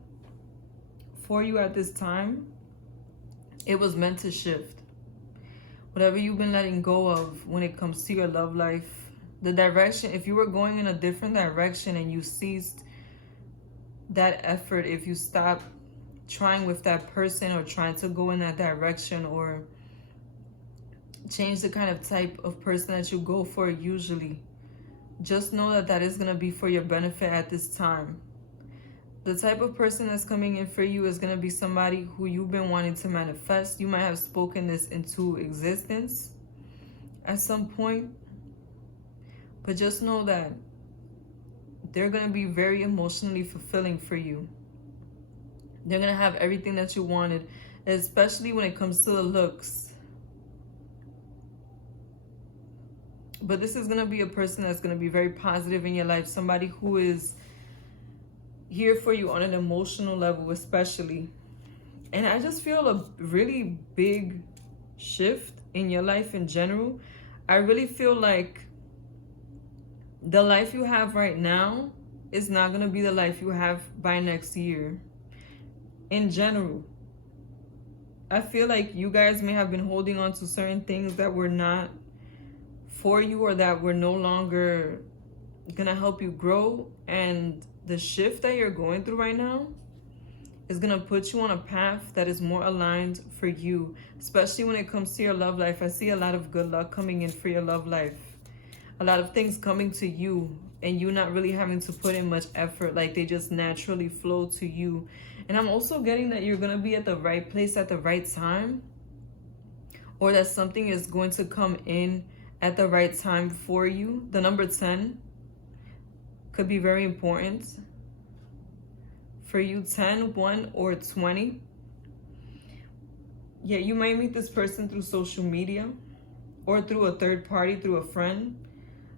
for you at this time, it was meant to shift. Whatever you've been letting go of when it comes to your love life, the direction, if you were going in a different direction and you ceased that effort, if you stopped trying with that person or trying to go in that direction or change the kind of type of person that you go for usually, just know that that is going to be for your benefit at this time. The type of person that's coming in for you is going to be somebody who you've been wanting to manifest. You might have spoken this into existence at some point. But just know that they're going to be very emotionally fulfilling for you. They're going to have everything that you wanted, especially when it comes to the looks. But this is going to be a person that's going to be very positive in your life. Somebody who is here for you on an emotional level especially. And I just feel a really big shift in your life in general. I really feel like the life you have right now is not going to be the life you have by next year. In general, I feel like you guys may have been holding on to certain things that were not for you or that were no longer going to help you grow. And the shift that you're going through right now is going to put you on a path that is more aligned for you, especially when it comes to your love life. I see a lot of good luck coming in for your love life. A lot of things coming to you and you not really having to put in much effort, like they just naturally flow to you. And I'm also getting that you're going to be at the right place at the right time, or that something is going to come in at the right time for you. The number 10 could be very important for you. 10, 1, or 20. Yeah, you might meet this person through social media or through a third party, through a friend,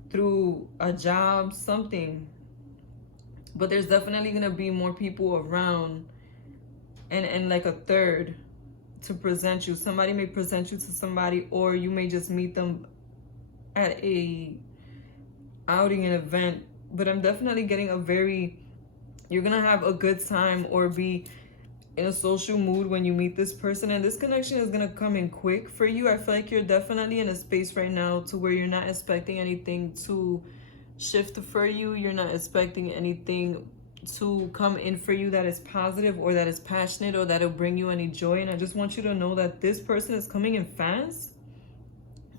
through a job, something. But there's definitely going to be more people around and like a third to present you. Somebody may present you to somebody, or you may just meet them at a outing, an event. But I'm definitely getting you're going to have a good time or be in a social mood when you meet this person. And this connection is going to come in quick for you. I feel like you're definitely in a space right now to where you're not expecting anything to shift for you. You're not expecting anything to come in for you that is positive or that is passionate or that'll bring you any joy. And I just want you to know that this person is coming in fast.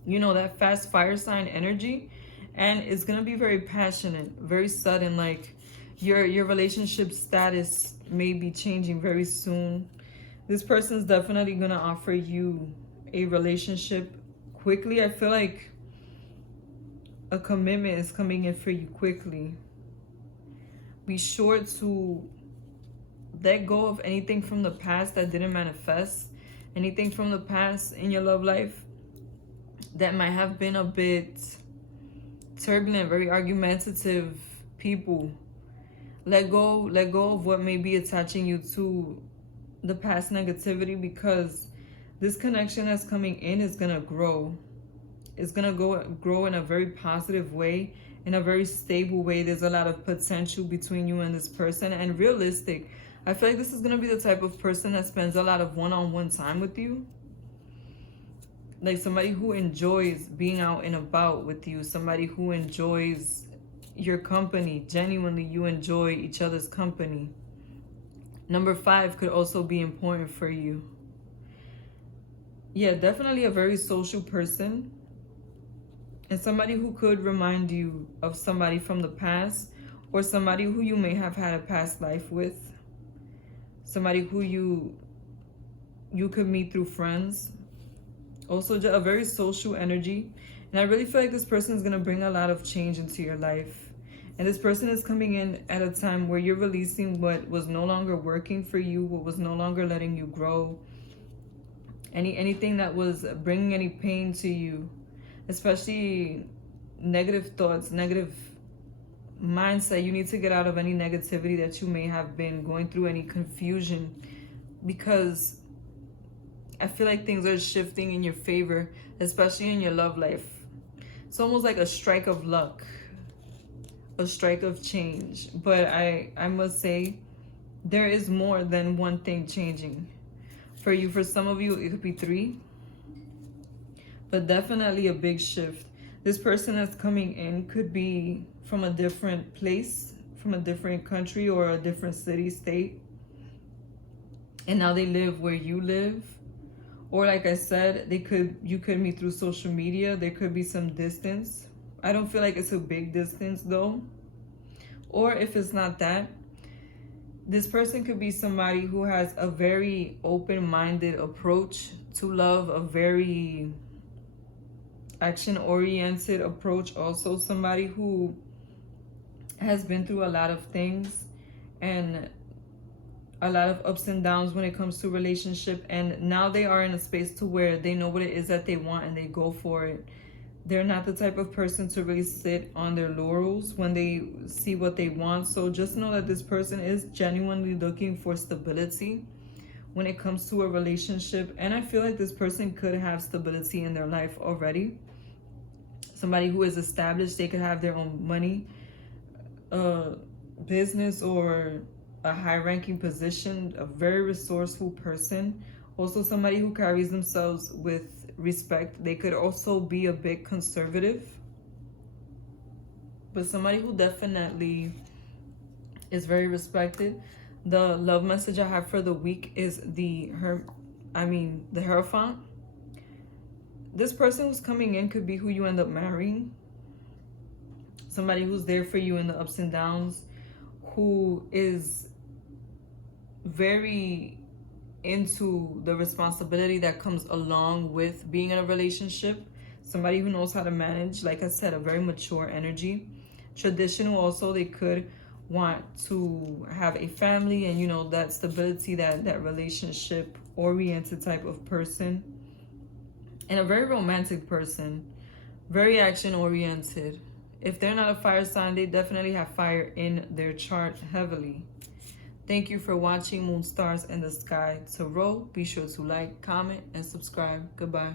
You know, that fast fire sign energy. And it's going to be very passionate, very sudden. Like your relationship status may be changing very soon. This person's definitely going to offer you a relationship quickly. I feel like a commitment is coming in for you quickly. Be sure to let go of anything from the past that didn't manifest. Anything from the past in your love life that might have been a bit turbulent, very argumentative people. Let go of what may be attaching you to the past negativity, because This connection that's coming in is going to grow. It's going to grow in a very positive way, in a very stable way. There's a lot of potential between you and this person, and realistic. I feel like this is going to be the type of person that spends a lot of one-on-one time with you. Like somebody who enjoys being out and about with you. Somebody who enjoys your company. Genuinely, you enjoy each other's company. Number 5 could also be important for you. Yeah, definitely a very social person. And somebody who could remind you of somebody from the past, or somebody who you may have had a past life with. Somebody who you could meet through friends. Also, a very social energy. And I really feel like this person is going to bring a lot of change into your life. And this person is coming in at a time where you're releasing what was no longer working for you, what was no longer letting you grow. Anything that was bringing any pain to you. Especially negative thoughts, negative mindset. You need to get out of any negativity that you may have been going through, any confusion, because I feel like things are shifting in your favor, especially in your love life. It's almost like a strike of luck, a strike of change. But I must say, there is more than one thing changing for you. For some of you, it could be 3. But definitely a big shift. This person that's coming in could be from a different place, from a different country or a different city, state. And now they live where you live. Or like I said, you could meet through social media. There could be some distance. I don't feel like it's a big distance though. Or if it's not that, this person could be somebody who has a very open-minded approach to love, a very action-oriented approach. Also somebody who has been through a lot of things and a lot of ups and downs when it comes to relationship, and now they are in a space to where they know what it is that they want and they go for it. They're not the type of person to really sit on their laurels when they see what they want. So just know that this person is genuinely looking for stability when it comes to a relationship, and I feel like this person could have stability in their life already. Somebody who is established, they could have their own money, business, or a high-ranking position, a very resourceful person. Also somebody who carries themselves with respect. They could also be a bit conservative, but somebody who definitely is very respected. The love message I have for the week is the Hierophant. This person who's coming in could be who you end up marrying. Somebody who's there for you in the ups and downs, who is very into the responsibility that comes along with being in a relationship. Somebody who knows how to manage, like I said, a very mature energy. Traditional also, they could want to have a family and, you know, that stability, that relationship oriented type of person. And a very romantic person, very action oriented. If they're not a fire sign, they definitely have fire in their chart heavily. Thank you for watching Moon Stars in the Sky Tarot. Be sure to like, comment, and subscribe. Goodbye.